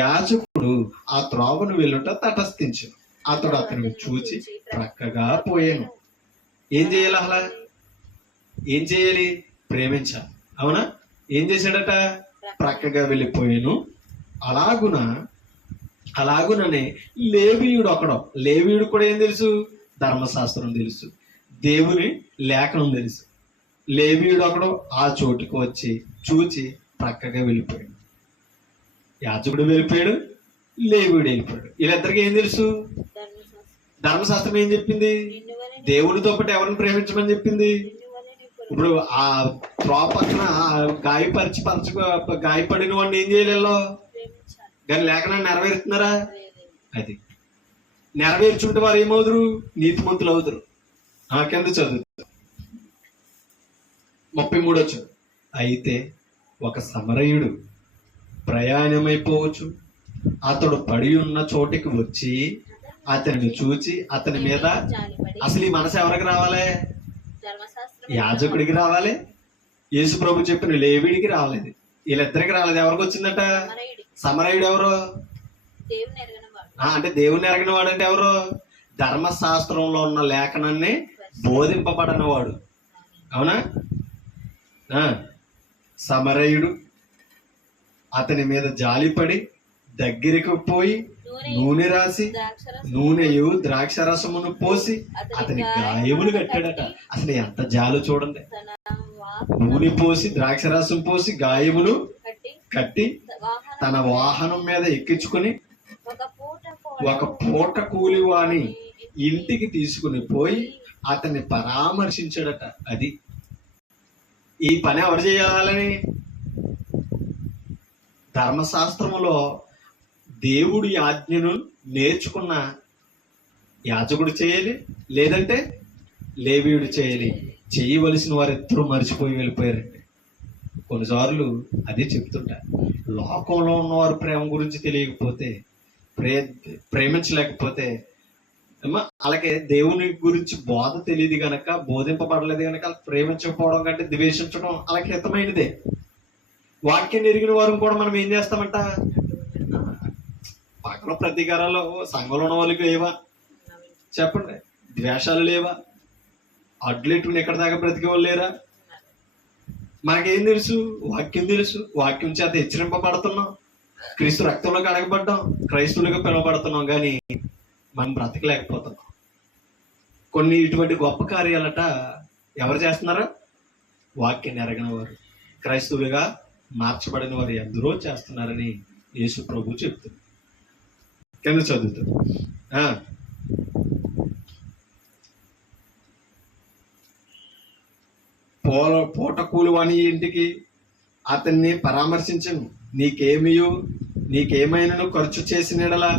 యాజకుడు ఆ త్రోవను వెళ్ళుట తటస్థించను. అతడు అతను చూచి ప్రక్కగా పోయాను. ఏం చేయాలి? అలా ఏం చేయాలి? ప్రేమించాలి. అవునా? ఏం చేశాడట? ప్రక్కగా వెళ్ళిపోయాను. అలాగుననే లేవీయుడు ఒకడు. లేవీయుడు కూడా ఏం తెలుసు? ధర్మశాస్త్రం తెలుసు, దేవుని లేఖనం తెలుసు. లేవీయుడు ఒకడు ఆ చోటుకు వచ్చి చూచి ప్రక్కగా వెళ్ళిపోయాడు. యాజకుడు వెళ్ళిపోయాడు, లేవీయుడు వెళ్ళిపోయాడు. వీళ్ళిద్దరికి ఏం తెలుసు? ధర్మశాస్త్రం ఏం చెప్పింది? దేవునితో పాటు ఎవరిని ప్రేమించమని చెప్పింది? ఇప్పుడు ఆ త్రోవ పక్కన గాయపడిన వాడిని ఏం చేయలేలో ప్రేమించాలి. కానీ లేఖనాన్ని నెరవేరుతున్నారా? లేదు. అది నెరవేర్చుంటే వారు ఏమవుదురు? నీతిమంతులు అవుదురు. కింద చదువుతారు 33 వచ్చు. అయితే ఒక సమరయుడు ప్రయాణమైపోవచ్చు, అతడు పడి ఉన్న చోటికి వచ్చి అతనిని చూచి అతని మీద, జాలిపడి అసలు ఈ మనసు ఎవరికి రావాలి? ధర్మశాస్త్రం యాజకుడికి రావాలి, యేసు ప్రభు చెప్పిన లేవీడికి రాలేదు, వీళ్ళిద్దరికి రాలేదు. ఎవరికి వచ్చిందట? సమరయుడికి, సమరయుడు ఎవరు? దేవుని ఎరగని వాడు. అంటే దేవుని ఎరగిన వాడు అంటే ఎవరు? ధర్మశాస్త్రంలో ఉన్న లేఖనాన్ని బోధింపబడని వాడు. అవునా? సమరయుడు అతని మీద జాలిపడి దగ్గరికి పోయి నూనె రాసి నూనెయు ద్రాక్షరసమును పోసి అతని గాయములు కట్టాడట. అసలు ఎంత జాలు చూడండి. నూనె పోసి ద్రాక్షరసం పోసి గాయములు కట్టి తన వాహనం మీద ఎక్కించుకుని ఒక పూట కూలివాని ఇంటికి తీసుకుని పోయి అతన్ని పరామర్శించాడట. అది ఈ పని ఎవరు చేయాలని? ధర్మశాస్త్రములో దేవుడి ఆజ్ఞను నేర్చుకున్న యాజకుడు చేయాలి, లేదంటే లేవీయుడు చేయాలి. చేయవలసిన వారిద్దరూ మర్చిపోయి వెళ్ళిపోయారండి. కొన్నిసార్లు అదే చెప్తుంటా, లోకంలో ఉన్నవారు ప్రేమ గురించి తెలియకపోతే, ప్రేమించలేకపోతే, అలాగే దేవుని గురించి బోధ తెలియదు గనక, బోధింపబడలేదు గనక ప్రేమించకపోవడం కంటే ద్వేషించడం అలాగే హితమైనదే. వాక్యం ఎరిగిన వారు కూడా మనం ఏం చేస్తామంట? పక్కన ప్రతీకారాలు సంఘంలో ఉన్న వాళ్ళకి లేవా? చెప్పండి. ద్వేషాలు లేవా? అడ్లెట్టుకుని ఎక్కడ దాకా బ్రతికే వాళ్ళు లేరా? మనకేం తెలుసు? వాక్యం తెలుసు. వాక్యం చేత హెచ్చరింపబడుతున్నాం, క్రీస్తు రక్తంలో కడగబడ్డాం, క్రైస్తువులుగా పిలువబడుతున్నాం, కానీ మనం బ్రతకలేకపోతున్నాం. కొన్ని ఇటువంటి గొప్ప కార్యాలట ఎవరు చేస్తున్నారా? వాక్యాన్ని ఎరగని వారు, క్రైస్తవులుగా మార్చబడిన వారు ఎందరో చేస్తున్నారని యేసు ప్రభు చెప్తుంది. కింద చదువుతారు. పూట కూలివాని ఇంటికి అతన్ని పరామర్శించను. నీకేమైనా ఖర్చు చేసినడలా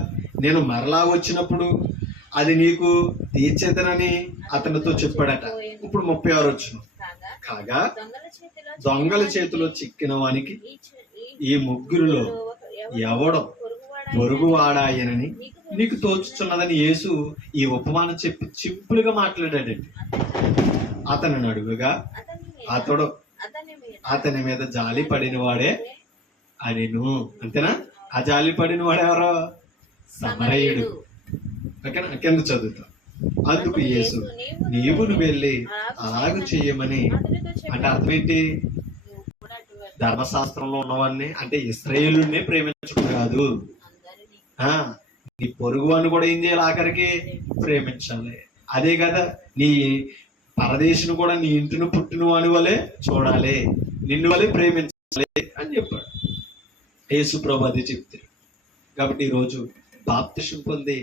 నేను మరలా వచ్చినప్పుడు అది నీకు తీర్చేదనని అతనితో చెప్పాడట. ఇప్పుడు 36 వచ్చును. కాగా దొంగల చేతిలో చిక్కిన వానికి ఈ ముగ్గురులో ఎవడో పొరుగువాడాయనని నీకు తోచుచున్నదని యేసు ఈ ఉపమానం చెప్పి సింపుల్ గా మాట్లాడాడండి. అతను అడుగుగా అతని మీద జాలి పడిన వాడే అనిను. అంతేనా? ఆ జాలి పడిన వాడెవరో? సమరయుడు. కింద చదువుతా. అందుకు యేసు నీవు వెళ్ళి అలాగూ చెయ్యమని. అంటే అర్థం ఏంటి? ధర్మశాస్త్రంలో ఉన్నవాడిని అంటే ఇశ్రాయేలునే ప్రేమించడం కాదు, నీ పొరుగు అని కూడా ఏం చేయాలి? ఆఖరికి ప్రేమించాలి. అదే కదా, నీ పరదేశుని కూడా నీ ఇంటిని పుట్టిన వాని వలె చూడాలి, నిన్ను వలె ప్రేమించాలి అని చెప్పాడు యేసు ప్రభు. అది చెప్తాడు. కాబట్టి ఈరోజు బాప్తిసం పొంది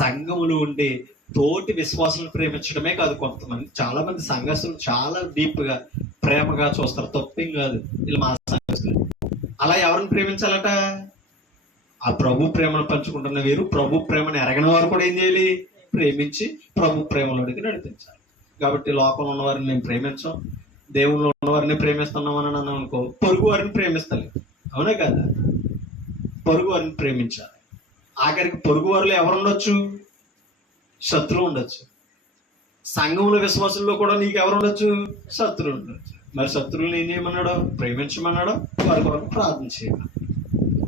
సంఘములు ఉండి తోటి విశ్వాసాలను ప్రేమించడమే కాదు, కొంతమంది చాలా మంది సంఘస్థులు చాలా డీప్ గా ప్రేమగా చూస్తారు. తప్పేం కాదు, వీళ్ళు మా సంఘస్థులు. అలా ఎవరిని ప్రేమించాలట? ఆ ప్రభు ప్రేమను పంచుకుంటున్న వీరు ప్రభు ప్రేమను ఎరగని వారు కూడా ఏం చేయాలి? ప్రేమించి ప్రభు ప్రేమలోనికి నడిపించాలి. కాబట్టి లోకంలో ఉన్నవారిని మేము ప్రేమించాం, దేవుళ్ళు ఉన్నవారిని ప్రేమిస్తున్నాం అని అన్నాం అనుకో, పొరుగు వారిని ప్రేమిస్తాలి. అవునా కదా? పొరుగు వారిని ప్రేమించాలి. ఆఖరికి పొరుగు వారిలో ఎవరు ఉండొచ్చు? శత్రువు ఉండొచ్చు. సంఘంలో విశ్వాసంలో కూడా నీకు ఎవరు ఉండొచ్చు? శత్రువు ఉండొచ్చు. మరి శత్రువుని ఏం చేయమన్నాడో? ప్రేమించమన్నాడో, వారి కొరకు ప్రార్థన చేయాలి.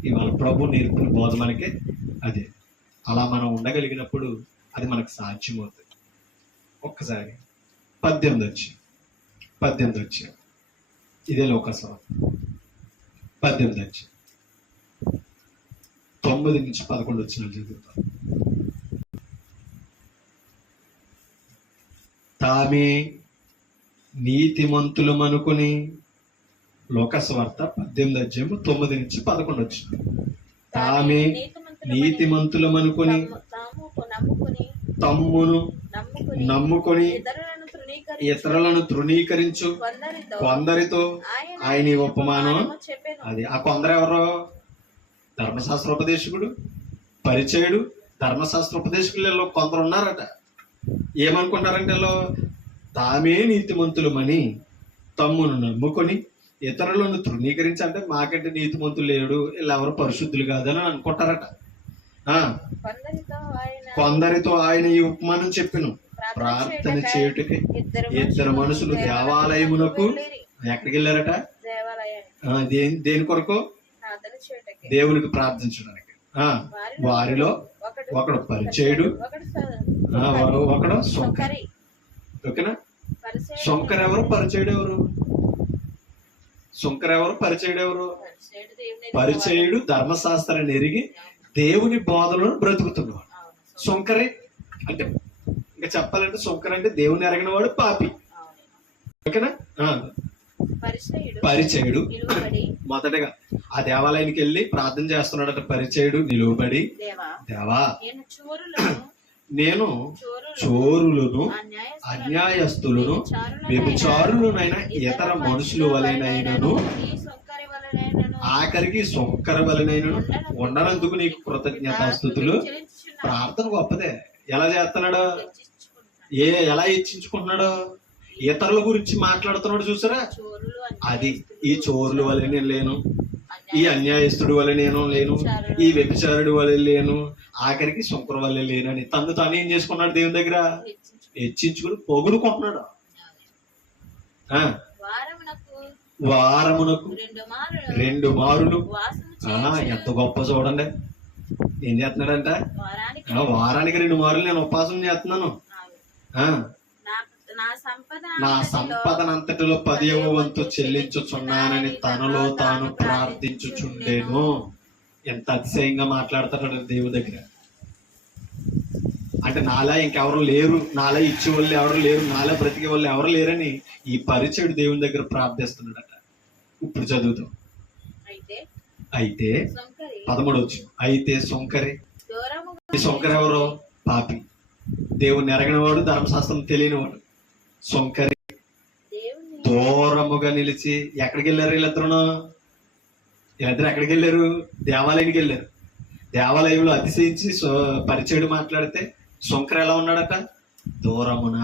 ఇవాళ ప్రభు నేర్పిన బోధ మనకి అదే. అలా మనం ఉండగలిగినప్పుడు అది మనకు సాధ్యమవుతుంది. ఒక్కసారి 18 వచ్చి ఇదే లోకసభ 18 వచ్చి 9 నుంచి 11 వచ్చిన చదువుతాం. తామే నీతిమంతులమనుకుని, లోకస్వార్త 18:9 నుంచి 11 వచ్చిన. తామే నీతిమంతులమనుకుని తమ్మును నమ్ముకొని ఇతరులను తృణీకరించు కొందరితో ఆయన ఈ ఉపమానం చెప్పాను. అది ఆ కొందరెవరో ధర్మశాస్త్రోపదేశకుడు, పరిచయుడు. ధర్మశాస్త్రోపదేశకులలో కొందరు ఉన్నారట. ఏమనుకుంటారంటే వీళ్ళు తామే నీతిమంతులమని తమ్మును నమ్ముకొని ఇతరులను తృణీకరించి, అంటే మాకంటే నీతిమంతులు లేడు, వీళ్ళు ఎవరు పరిశుద్ధులు కాదని అనుకుంటారట. కొందరితో ఆయన ఈ ఉపమానం చెప్పెను, ప్రార్థన చేయుటకి ఇద్దరు మనుషులు దేవాలయమునకు ఎక్కడికి వెళ్ళారట? దేని కొరకు? దేవునికి ప్రార్థించడానికి. వారిలో ఒకడు పరిచయుడు, ఒకడు సొంకరి. ఓకేనా? సొంకరు ఎవరు? పరిచయుడు ఎవరు? సొంకరు ఎవరు? పరిచయుడు ఎవరు? పరిచయుడు ధర్మశాస్త్రాన్ని ఎరిగి దేవుని బోధలను బ్రతుకుతున్నాడు. సొంకరి అంటే ఇంకా చెప్పాలంటే సొంకరి అంటే దేవుని ఎరగిన వాడు పాపి. ఓకేనా? పరిచయుడు మొదటగా ఆ దేవాలయానికి వెళ్ళి ప్రార్థన చేస్తున్నాడట. పరిచయుడు నిలువబడి, దేవా నేను చోరులను, అన్యాయస్తులను, వ్యభిచారులనైనా ఇతర మనుషుల వలెనైనను, ఆఖరికి సొంకర వలెనైనను ఉండనందుకు నీకు కృతజ్ఞతాస్తుతులు. ప్రార్థన గొప్పదే. ఎలా చేస్తున్నాడు? ఎలా ఇచ్చించుకుంటున్నాడు? ఇతరుల గురించి మాట్లాడుతున్నాడు. చూసారా? అది ఈ చోరుల వల్ల నేను లేను, ఈ అన్యాయస్తుడి వల్ల నేను లేను, ఈ వ్యభిచారుడి వల్ల లేను, ఆఖరికి సొంకర వల్ల లేను అని తను తాను ఏం చేసుకున్నాడు? దేవుని దగ్గర హెచ్చించుకుని పొగుడుకుంటున్నాడు. వారమునకు 2 మారులు. ఎంత గొప్ప చూడండి. ఏం చేస్తున్నాడంట? వారానికి 2 మారులు నేను ఉపవాసం చేస్తున్నాను. నా సంపదనంతటిలో 10వ వంతు చెల్లించుచున్నానని తనలో తాను ప్రార్థించుచుండేను. ఎంత అతిశయంగా మాట్లాడతాడు దేవుడి దగ్గర. అంటే నాలా ఇంకెవరు లేరు, నాలా ఇచ్చే వాళ్ళు ఎవరు లేరు, నాలా బ్రతికే వాళ్ళు ఎవరు లేరని ఈ పరిచయుడు దేవుని దగ్గర ప్రార్థిస్తున్నాడట. ఇప్పుడు చదువుతాం. అయితే 13 వచ్చు. అయితే సొంకరి. ఈ సొంకరి ఎవరు? పాపి, దేవుని ఎరగనివాడు, ధర్మశాస్త్రం తెలియనివాడు. సొంకరి దూరముగా నిలిచి. ఎక్కడికి వెళ్ళారు వీళ్ళిద్దరు? ఎక్కడికి వెళ్ళారు? దేవాలయానికి వెళ్ళారు. దేవాలయంలో అతిశయించి పరిచయుడు మాట్లాడితే సొంకరి ఎలా ఉన్నాడట? దూరమున,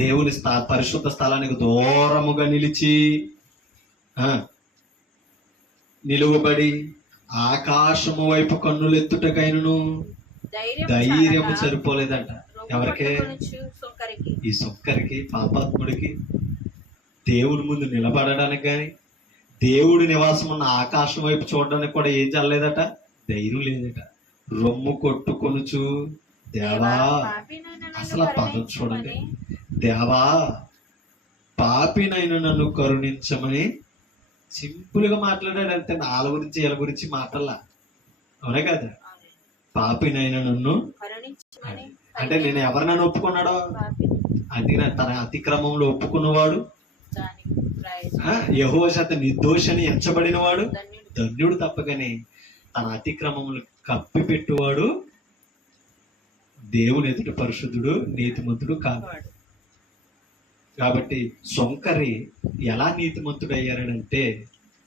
దేవుని పరిశుద్ధ స్థలానికి దూరముగా నిలిచి నిలువబడి ఆకాశము వైపు కన్నులెత్తుటకైనను ధైర్యము సరిపోలేదంట. ఎవరికే? ఈ సొంకరికి, పాపాత్ముడికి దేవుడి ముందు నిలబడడానికి కానీ, దేవుడి నివాసం ఉన్న ఆకాశం వైపు చూడడానికి కూడా ఏం చల్లలేదట? ధైర్యం లేదట. రొమ్ము కొట్టుకొనుచు, దేవా, అసలు ఆ పదం చూడండి, దేవా పాపినైన నన్ను కరుణించమని సింపుల్ గా మాట్లాడాడు అంతే. వాళ్ళ గురించి వీళ్ళ గురించి మాటల్లా. అవునే కదా? పాపినైన నన్ను అంటే నేను ఎవరినైనా ఒప్పుకున్నాడో? అందుకని తన అతిక్రమంలో ఒప్పుకున్నవాడు, యెహోవా చేత నిర్దోషని ఎంచబడిన వాడు ధన్యుడు. తప్పగానే తన అతిక్రమములు కప్పి పెట్టువాడు దేవుని ఎదుట పరిశుద్ధుడు, నీతిమంతుడు కాదు. కాబట్టి సొంకరి ఎలా నీతిమంతుడు అయ్యాడంటే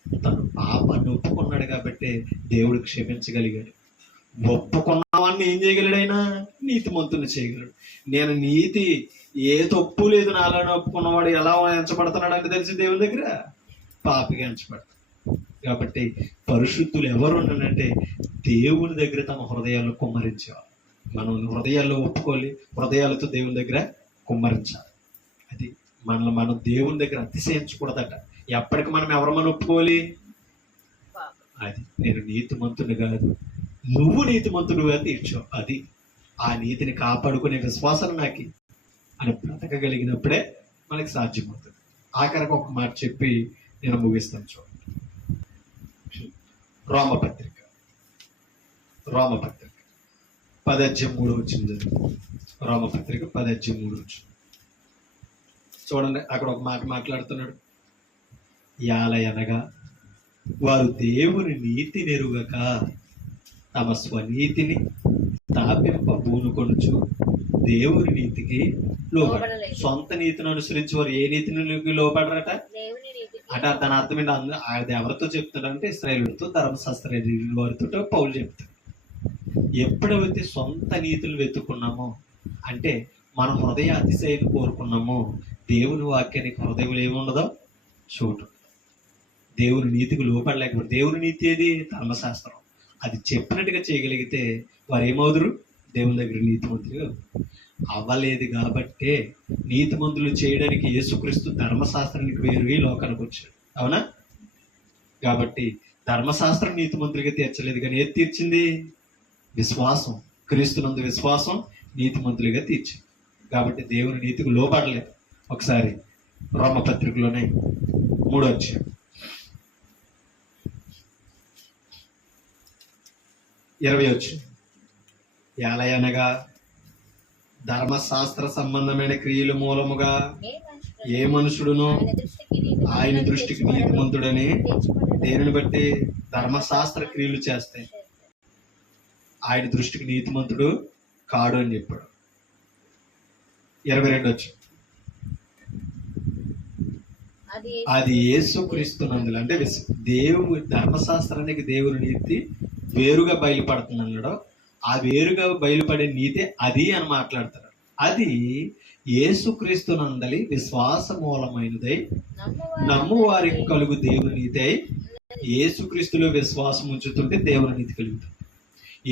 తను పాపాన్ని ఒప్పుకున్నాడు కాబట్టి దేవుడు క్షమించగలిగాడు. ఒప్పుకున్నవాడిని ఏం చేయగలడు? ఆయన నీతిమంతుని చేయగలడు. నేను నీతి ఏ తప్పు లేదు నాలోనే ఒప్పుకున్నవాడు ఎలా ఎంచబడుతున్నాడు అంటే తెలిసి దేవుని దగ్గర పాపిగా ఎంచబడతాడు. కాబట్టి పరిశుద్ధులు ఎవరు అంటే దేవుని దగ్గర తమ హృదయాల్లో కుమ్మరించేవాళ్ళు. మనం హృదయాల్లో ఒప్పుకోవాలి, హృదయాలతో దేవుని దగ్గర కుమ్మరించాలి. అది మనం దేవుని దగ్గర అతిశయించకూడదట. ఎప్పటికి మనం ఎవరు ఒప్పుకోవాలి? అది నేను నీతిమంతుని కాదు, నువ్వు నీతిమంతుడుగా తీర్చావు. అది ఆ నీతిని కాపాడుకునే విశ్వాసం నాకు అని బ్రతకగలిగినప్పుడే మనకి సాధ్యమవుతుంది. ఆఖరికి ఒక మాట చెప్పి నేను ముగిస్తాను. చూడండి, రోమపత్రిక 10:3 వచ్చింది. రోమపత్రిక 10:3 చూడండి. అక్కడ ఒక మాట మాట్లాడుతున్నాడు. యాలయనగా వారు దేవుని నీతి నెరుగక తమ స్వనీతిని తాపింప పూనుకొనుచు దేవుని నీతికి లోబడ. లోబడలేదు. సొంత నీతిని అనుసరించి వారు ఏ నీతిని లోబడరట దేవుని నీతికి అంటే దాని అర్థం ఏంటి? అది ఎవరితో చెప్తున్నాడంటే ఇశ్రాయేలుతో, ధర్మశాస్త్ర వారితో పౌలు చెప్తాడు. ఎప్పుడైతే సొంత నీతులు వెతుకున్నామో అంటే మన హృదయ అతిశయాన్ని కోరుకున్నామో దేవుని వాక్యానికి హృదయంలో ఏముండదో చోటు. దేవుని నీతికి లోపడలేకపోతే దేవుని నీతి ఏది? ధర్మశాస్త్రం. అది చెప్పినట్టుగా చేయగలిగితే వారు ఏమవుదురు? దేవుని దగ్గర నీతిమంతులుగా అవ్వలేదు. కాబట్టే నీతిమంతులు చేయడానికి యేసుక్రీస్తు ధర్మశాస్త్రానికి వేరుగా లోకానికి వచ్చాడు. అవునా? కాబట్టి ధర్మశాస్త్రం నీతిమంతులుగా తీర్చలేదు, కానీ ఏది తీర్చింది? విశ్వాసం. క్రీస్తునందు విశ్వాసం నీతిమంతులుగా తీర్చింది. కాబట్టి దేవుని నీతికి లోపడలేదు. ఒకసారి రోమపత్రికలోనే 3వ అధ్యాయం 20 వచనం. ఎలయనగా ధర్మశాస్త్ర సంబంధమైన క్రియల మూలముగా ఏ మనుషుడును ఆయన దృష్టికి నీతిమంతుడని దేనిని బట్టి? ధర్మశాస్త్ర క్రియలు చేస్తాయి. ఆయన దృష్టికి నీతిమంతుడు కాడు అని చెప్పాడు. 22 వచనం. అది యేసుక్రీస్తునందులు అంటే దేవుని ధర్మశాస్త్రానికి దేవుని నీతి వేరుగా బయలుపడుతుంది అన్నాడు. ఆ వేరుగా బయలుపడే నీతి అది అని మాట్లాడతాడు. అది యేసుక్రీస్తునందలి విశ్వాస మూలమైనదై నమ్ము వారికి కలుగు దేవుని నీతి అయి యేసుక్రీస్తులో విశ్వాసం ఉంచుతుంటే దేవుని నీతి కలుగుతుంది.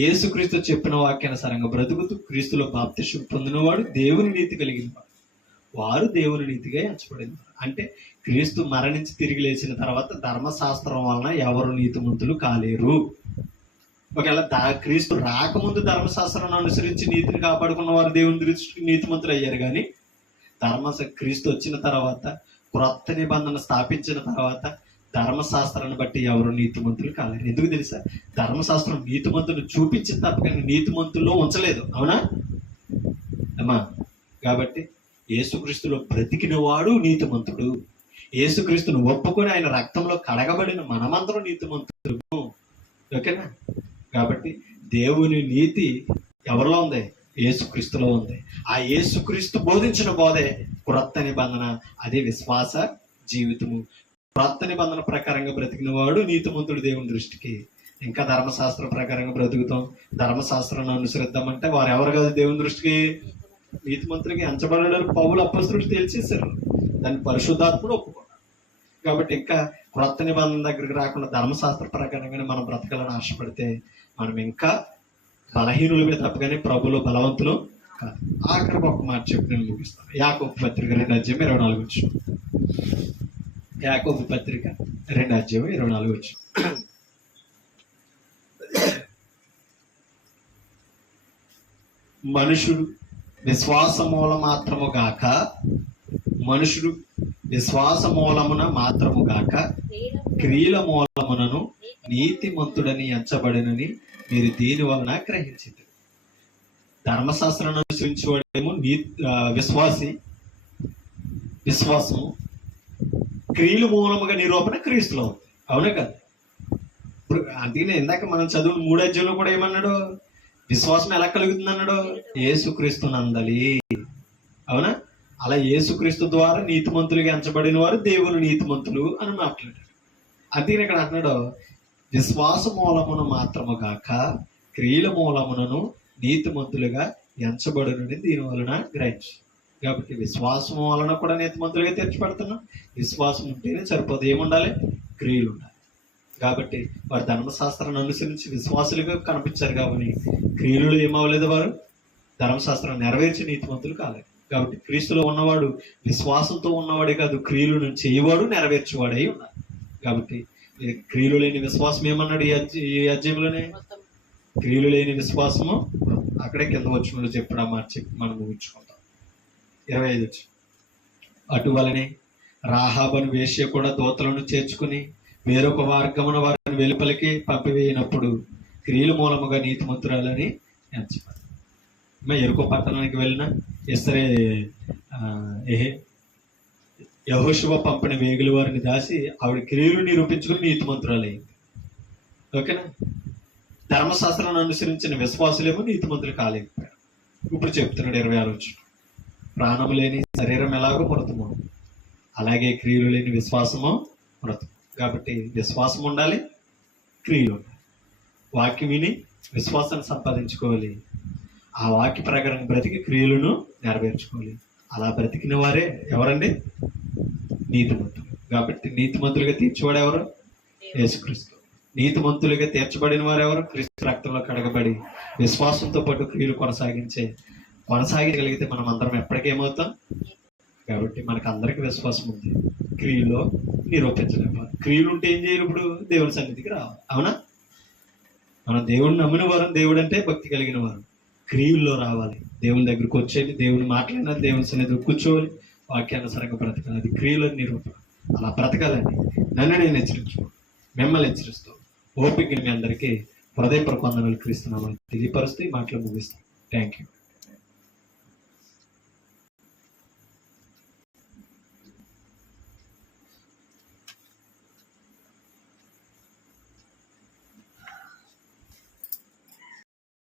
యేసుక్రీస్తు చెప్పిన వాక్యానుసారంగా బ్రతుకుతూ క్రీస్తులో బాప్తిస్మం పొందినవాడు దేవుని నీతి కలిగిన వాడు. వారు దేవుని నీతిగా ఎంచబడిన వారు. అంటే క్రీస్తు మరణించి తిరిగి లేచిన తర్వాత ధర్మశాస్త్రం వలన ఎవరు నీతిమంతులు కాలేరు. ఒకవేళ క్రీస్తు రాకముందు ధర్మశాస్త్రాన్ని అనుసరించి నీతిని కాపాడుకున్న వారు దేవుని దృష్టికి నీతిమంతులు అయ్యారు. కానీ క్రీస్తు వచ్చిన తర్వాత, క్రొత్త నిబంధన స్థాపించిన తర్వాత ధర్మశాస్త్రాన్ని బట్టి ఎవరు నీతిమంతులు కాలేరు. ఎందుకు తెలుసా? ధర్మశాస్త్రం నీతిమంతులు చూపించింది తప్ప కానీ నీతిమంతుల్లో ఉంచలేదు. అవునా అమ్మా? కాబట్టి యేసుక్రీస్తులో బ్రతికిన వాడు నీతిమంతుడు. యేసుక్రీస్తును ఒప్పుకొని ఆయన రక్తంలో కడగబడిన మనమందరం నీతిమంతులు. ఓకేనా? కాబట్టి దేవుని నీతి ఎవరిలో ఉంది? యేసుక్రీస్తులో ఉంది. ఆ యేసుక్రీస్తు బోధించిన బోధే క్రొత్త నిబంధన, అదే విశ్వాస జీవితము. క్రొత్త నిబంధన ప్రకారంగా బ్రతికిన వాడు నీతిమంతుడు దేవుని దృష్టికి. ఇంకా ధర్మశాస్త్రం ప్రకారంగా బ్రతుకుతాం, ధర్మశాస్త్రాన్ని అనుసరిద్దామంటే వారు ఎవరు కాదు దేవుని దృష్టికి నీతిమంతులకి ఎంచబడడానికి పౌలు అపొస్తలుడు తేల్చేశారు. దాన్ని పరిశుద్ధాత్ముడు ఒప్పుకున్నాడు. కాబట్టి ఇంకా క్రొత్త నిబంధన దగ్గరికి రాకుండా ధర్మశాస్త్ర ప్రకారంగానే మనం బ్రతకాలని ఆశపడితే మనం ఇంకా బలహీనులమే తప్పగానే ప్రభులో బలవంతులు కాదు. ఆఖరి ఒక మాట చెప్పి నేను ముగిస్తాను. యాకోబు పత్రిక 2వ అధ్యాయం 24 వచనం. యాకోబు పత్రిక 2వ అధ్యాయం 24 వచనం. మనుషుడు విశ్వాస మూల మాత్రము గాక మనుషుడు విశ్వాస మూలమున మాత్రము గాక క్రియల మూలమునను నీతిమంతుడని ఎంచబడినని మీరు దీని వలన గ్రహించింది. ధర్మశాస్త్రాన్ని అనుసరించేవాడేమో విశ్వాసి, విశ్వాసము క్రియల మూలముగా నిరూపణ క్రీస్తులో ఉంది. అవునా కదా? ఇప్పుడు అందుకనే ఇందాక మనం చదువు 3వ అధ్యాయంలో కూడా ఏమన్నాడు? విశ్వాసం ఎలా కలుగుతుంది అన్నాడు? యేసుక్రీస్తు నందలి. అవునా? అలా యేసుక్రీస్తు ద్వారా నీతిమంతులుగా ఎంచబడిన వారు దేవుని నీతిమంతులు అని మాట్లాడారు. అందుకని ఇక్కడ అంటున్నాడు విశ్వాస మూలమును మాత్రము గాక క్రియల మూలమునను నీతిమంతులుగా ఎంచబడునని దీని వలన గ్రహించు. కాబట్టి విశ్వాసం వలన కూడా నీతిమంతులుగా తీర్చబడుతున్నాం. విశ్వాసం ఉంటేనే సరిపోదు, ఏముండాలి? క్రియలు ఉండాలి. కాబట్టి వారు ధర్మశాస్త్రాన్ని అనుసరించి విశ్వాసులుగా కనిపించారు. కాబట్టి క్రియలు ఏమవ్వలేదు, వారు ధర్మశాస్త్రాన్ని నెరవేర్చి నీతిమంతులు కాలేదు. కాబట్టి క్రీస్తులో ఉన్నవాడు విశ్వాసంతో ఉన్నవాడే కాదు, క్రియలను చేయవాడు నెరవేర్చేవాడై ఉన్నాడు. కాబట్టి క్రియలు లేని విశ్వాసం ఏమన్నాడు ఈ అధ్యాయంలోనే? క్రియలు లేని విశ్వాసము అక్కడే కింద వచ్చిన చెప్పడం మాట చెప్పి మనం ముగించుకుంటాం. 25 వచ్చి అటువలనే రాహాబను వేశ్య కూడా దూతలను చేర్చుకుని వేరొక మార్గమున వారిని వెలుపలికి పంపివేయినప్పుడు క్రియల మూలముగా నీతిమంతురాలని ఎంచబడింది. ఎరుకో పట్టణానికి వెళ్ళిన ఇస్తరే యెహోషువ పంపిన వేగుల వారిని దాసి ఆవిడ క్రియలు నిరూపించుకుని నీతిమంతురాలయ్యింది. ఓకేనా? ధర్మశాస్త్రాన్ని అనుసరించిన విశ్వాసులేమో నీతిమంతులు కాలేకపోయారు. ఇప్పుడు చెప్తున్నాడు 26 ప్రాణము లేని శరీరం ఎలాగో మృతము, అలాగే క్రియలు లేని విశ్వాసము మృతం. కాబట్టి విశ్వాసం ఉండాలి, క్రియలు ఉండాలి. వాక్యం విని విశ్వాసాన్ని సంపాదించుకోవాలి, ఆ వాక్య ప్రకారం బ్రతికి క్రియలను నెరవేర్చుకోవాలి. అలా బ్రతికిన వారే ఎవరండి? నీతిమంతులు. కాబట్టి నీతిమంతులుగా తీర్చేవాడు ఎవరు? యేసుక్రీస్తు. నీతిమంతులుగా తీర్చబడిన వారు ఎవరు? క్రీస్తు రక్తంలో కడగబడి విశ్వాసంతో పాటు క్రియలు కొనసాగించగలిగితే మనం అందరం ఎప్పటికేమవుతాం? కాబట్టి మనకు అందరికీ విశ్వాసం ఉంది, క్రియలో నిరూపించలేము. క్రియలు ఉంటే ఏం చేయాలి? ఇప్పుడు దేవుని సన్నిధికి రావాలి. అవునా? మనం దేవుడిని నమ్మిన వారు, దేవుడు అంటే భక్తి కలిగిన వారు. క్రియల్లో రావాలి, దేవుని దగ్గరికి వచ్చేది, దేవుని మాట్లాడినది, దేవుని సన్నిధిలో కూర్చోవాలి, వాక్యానుసారంగా బ్రతకాలి. అది క్రియలను నిరూపణ. అలా బ్రతకాలని నన్ను నేను హెచ్చరించు, మిమ్మల్ని హెచ్చరిస్తూ ఓపిక మీ అందరికీ హృదయపూర్వక వందనాలు క్రీస్తున్నామని తెలియపరుస్తూ ఈ మాటలు ముగిస్తాం. Thank you.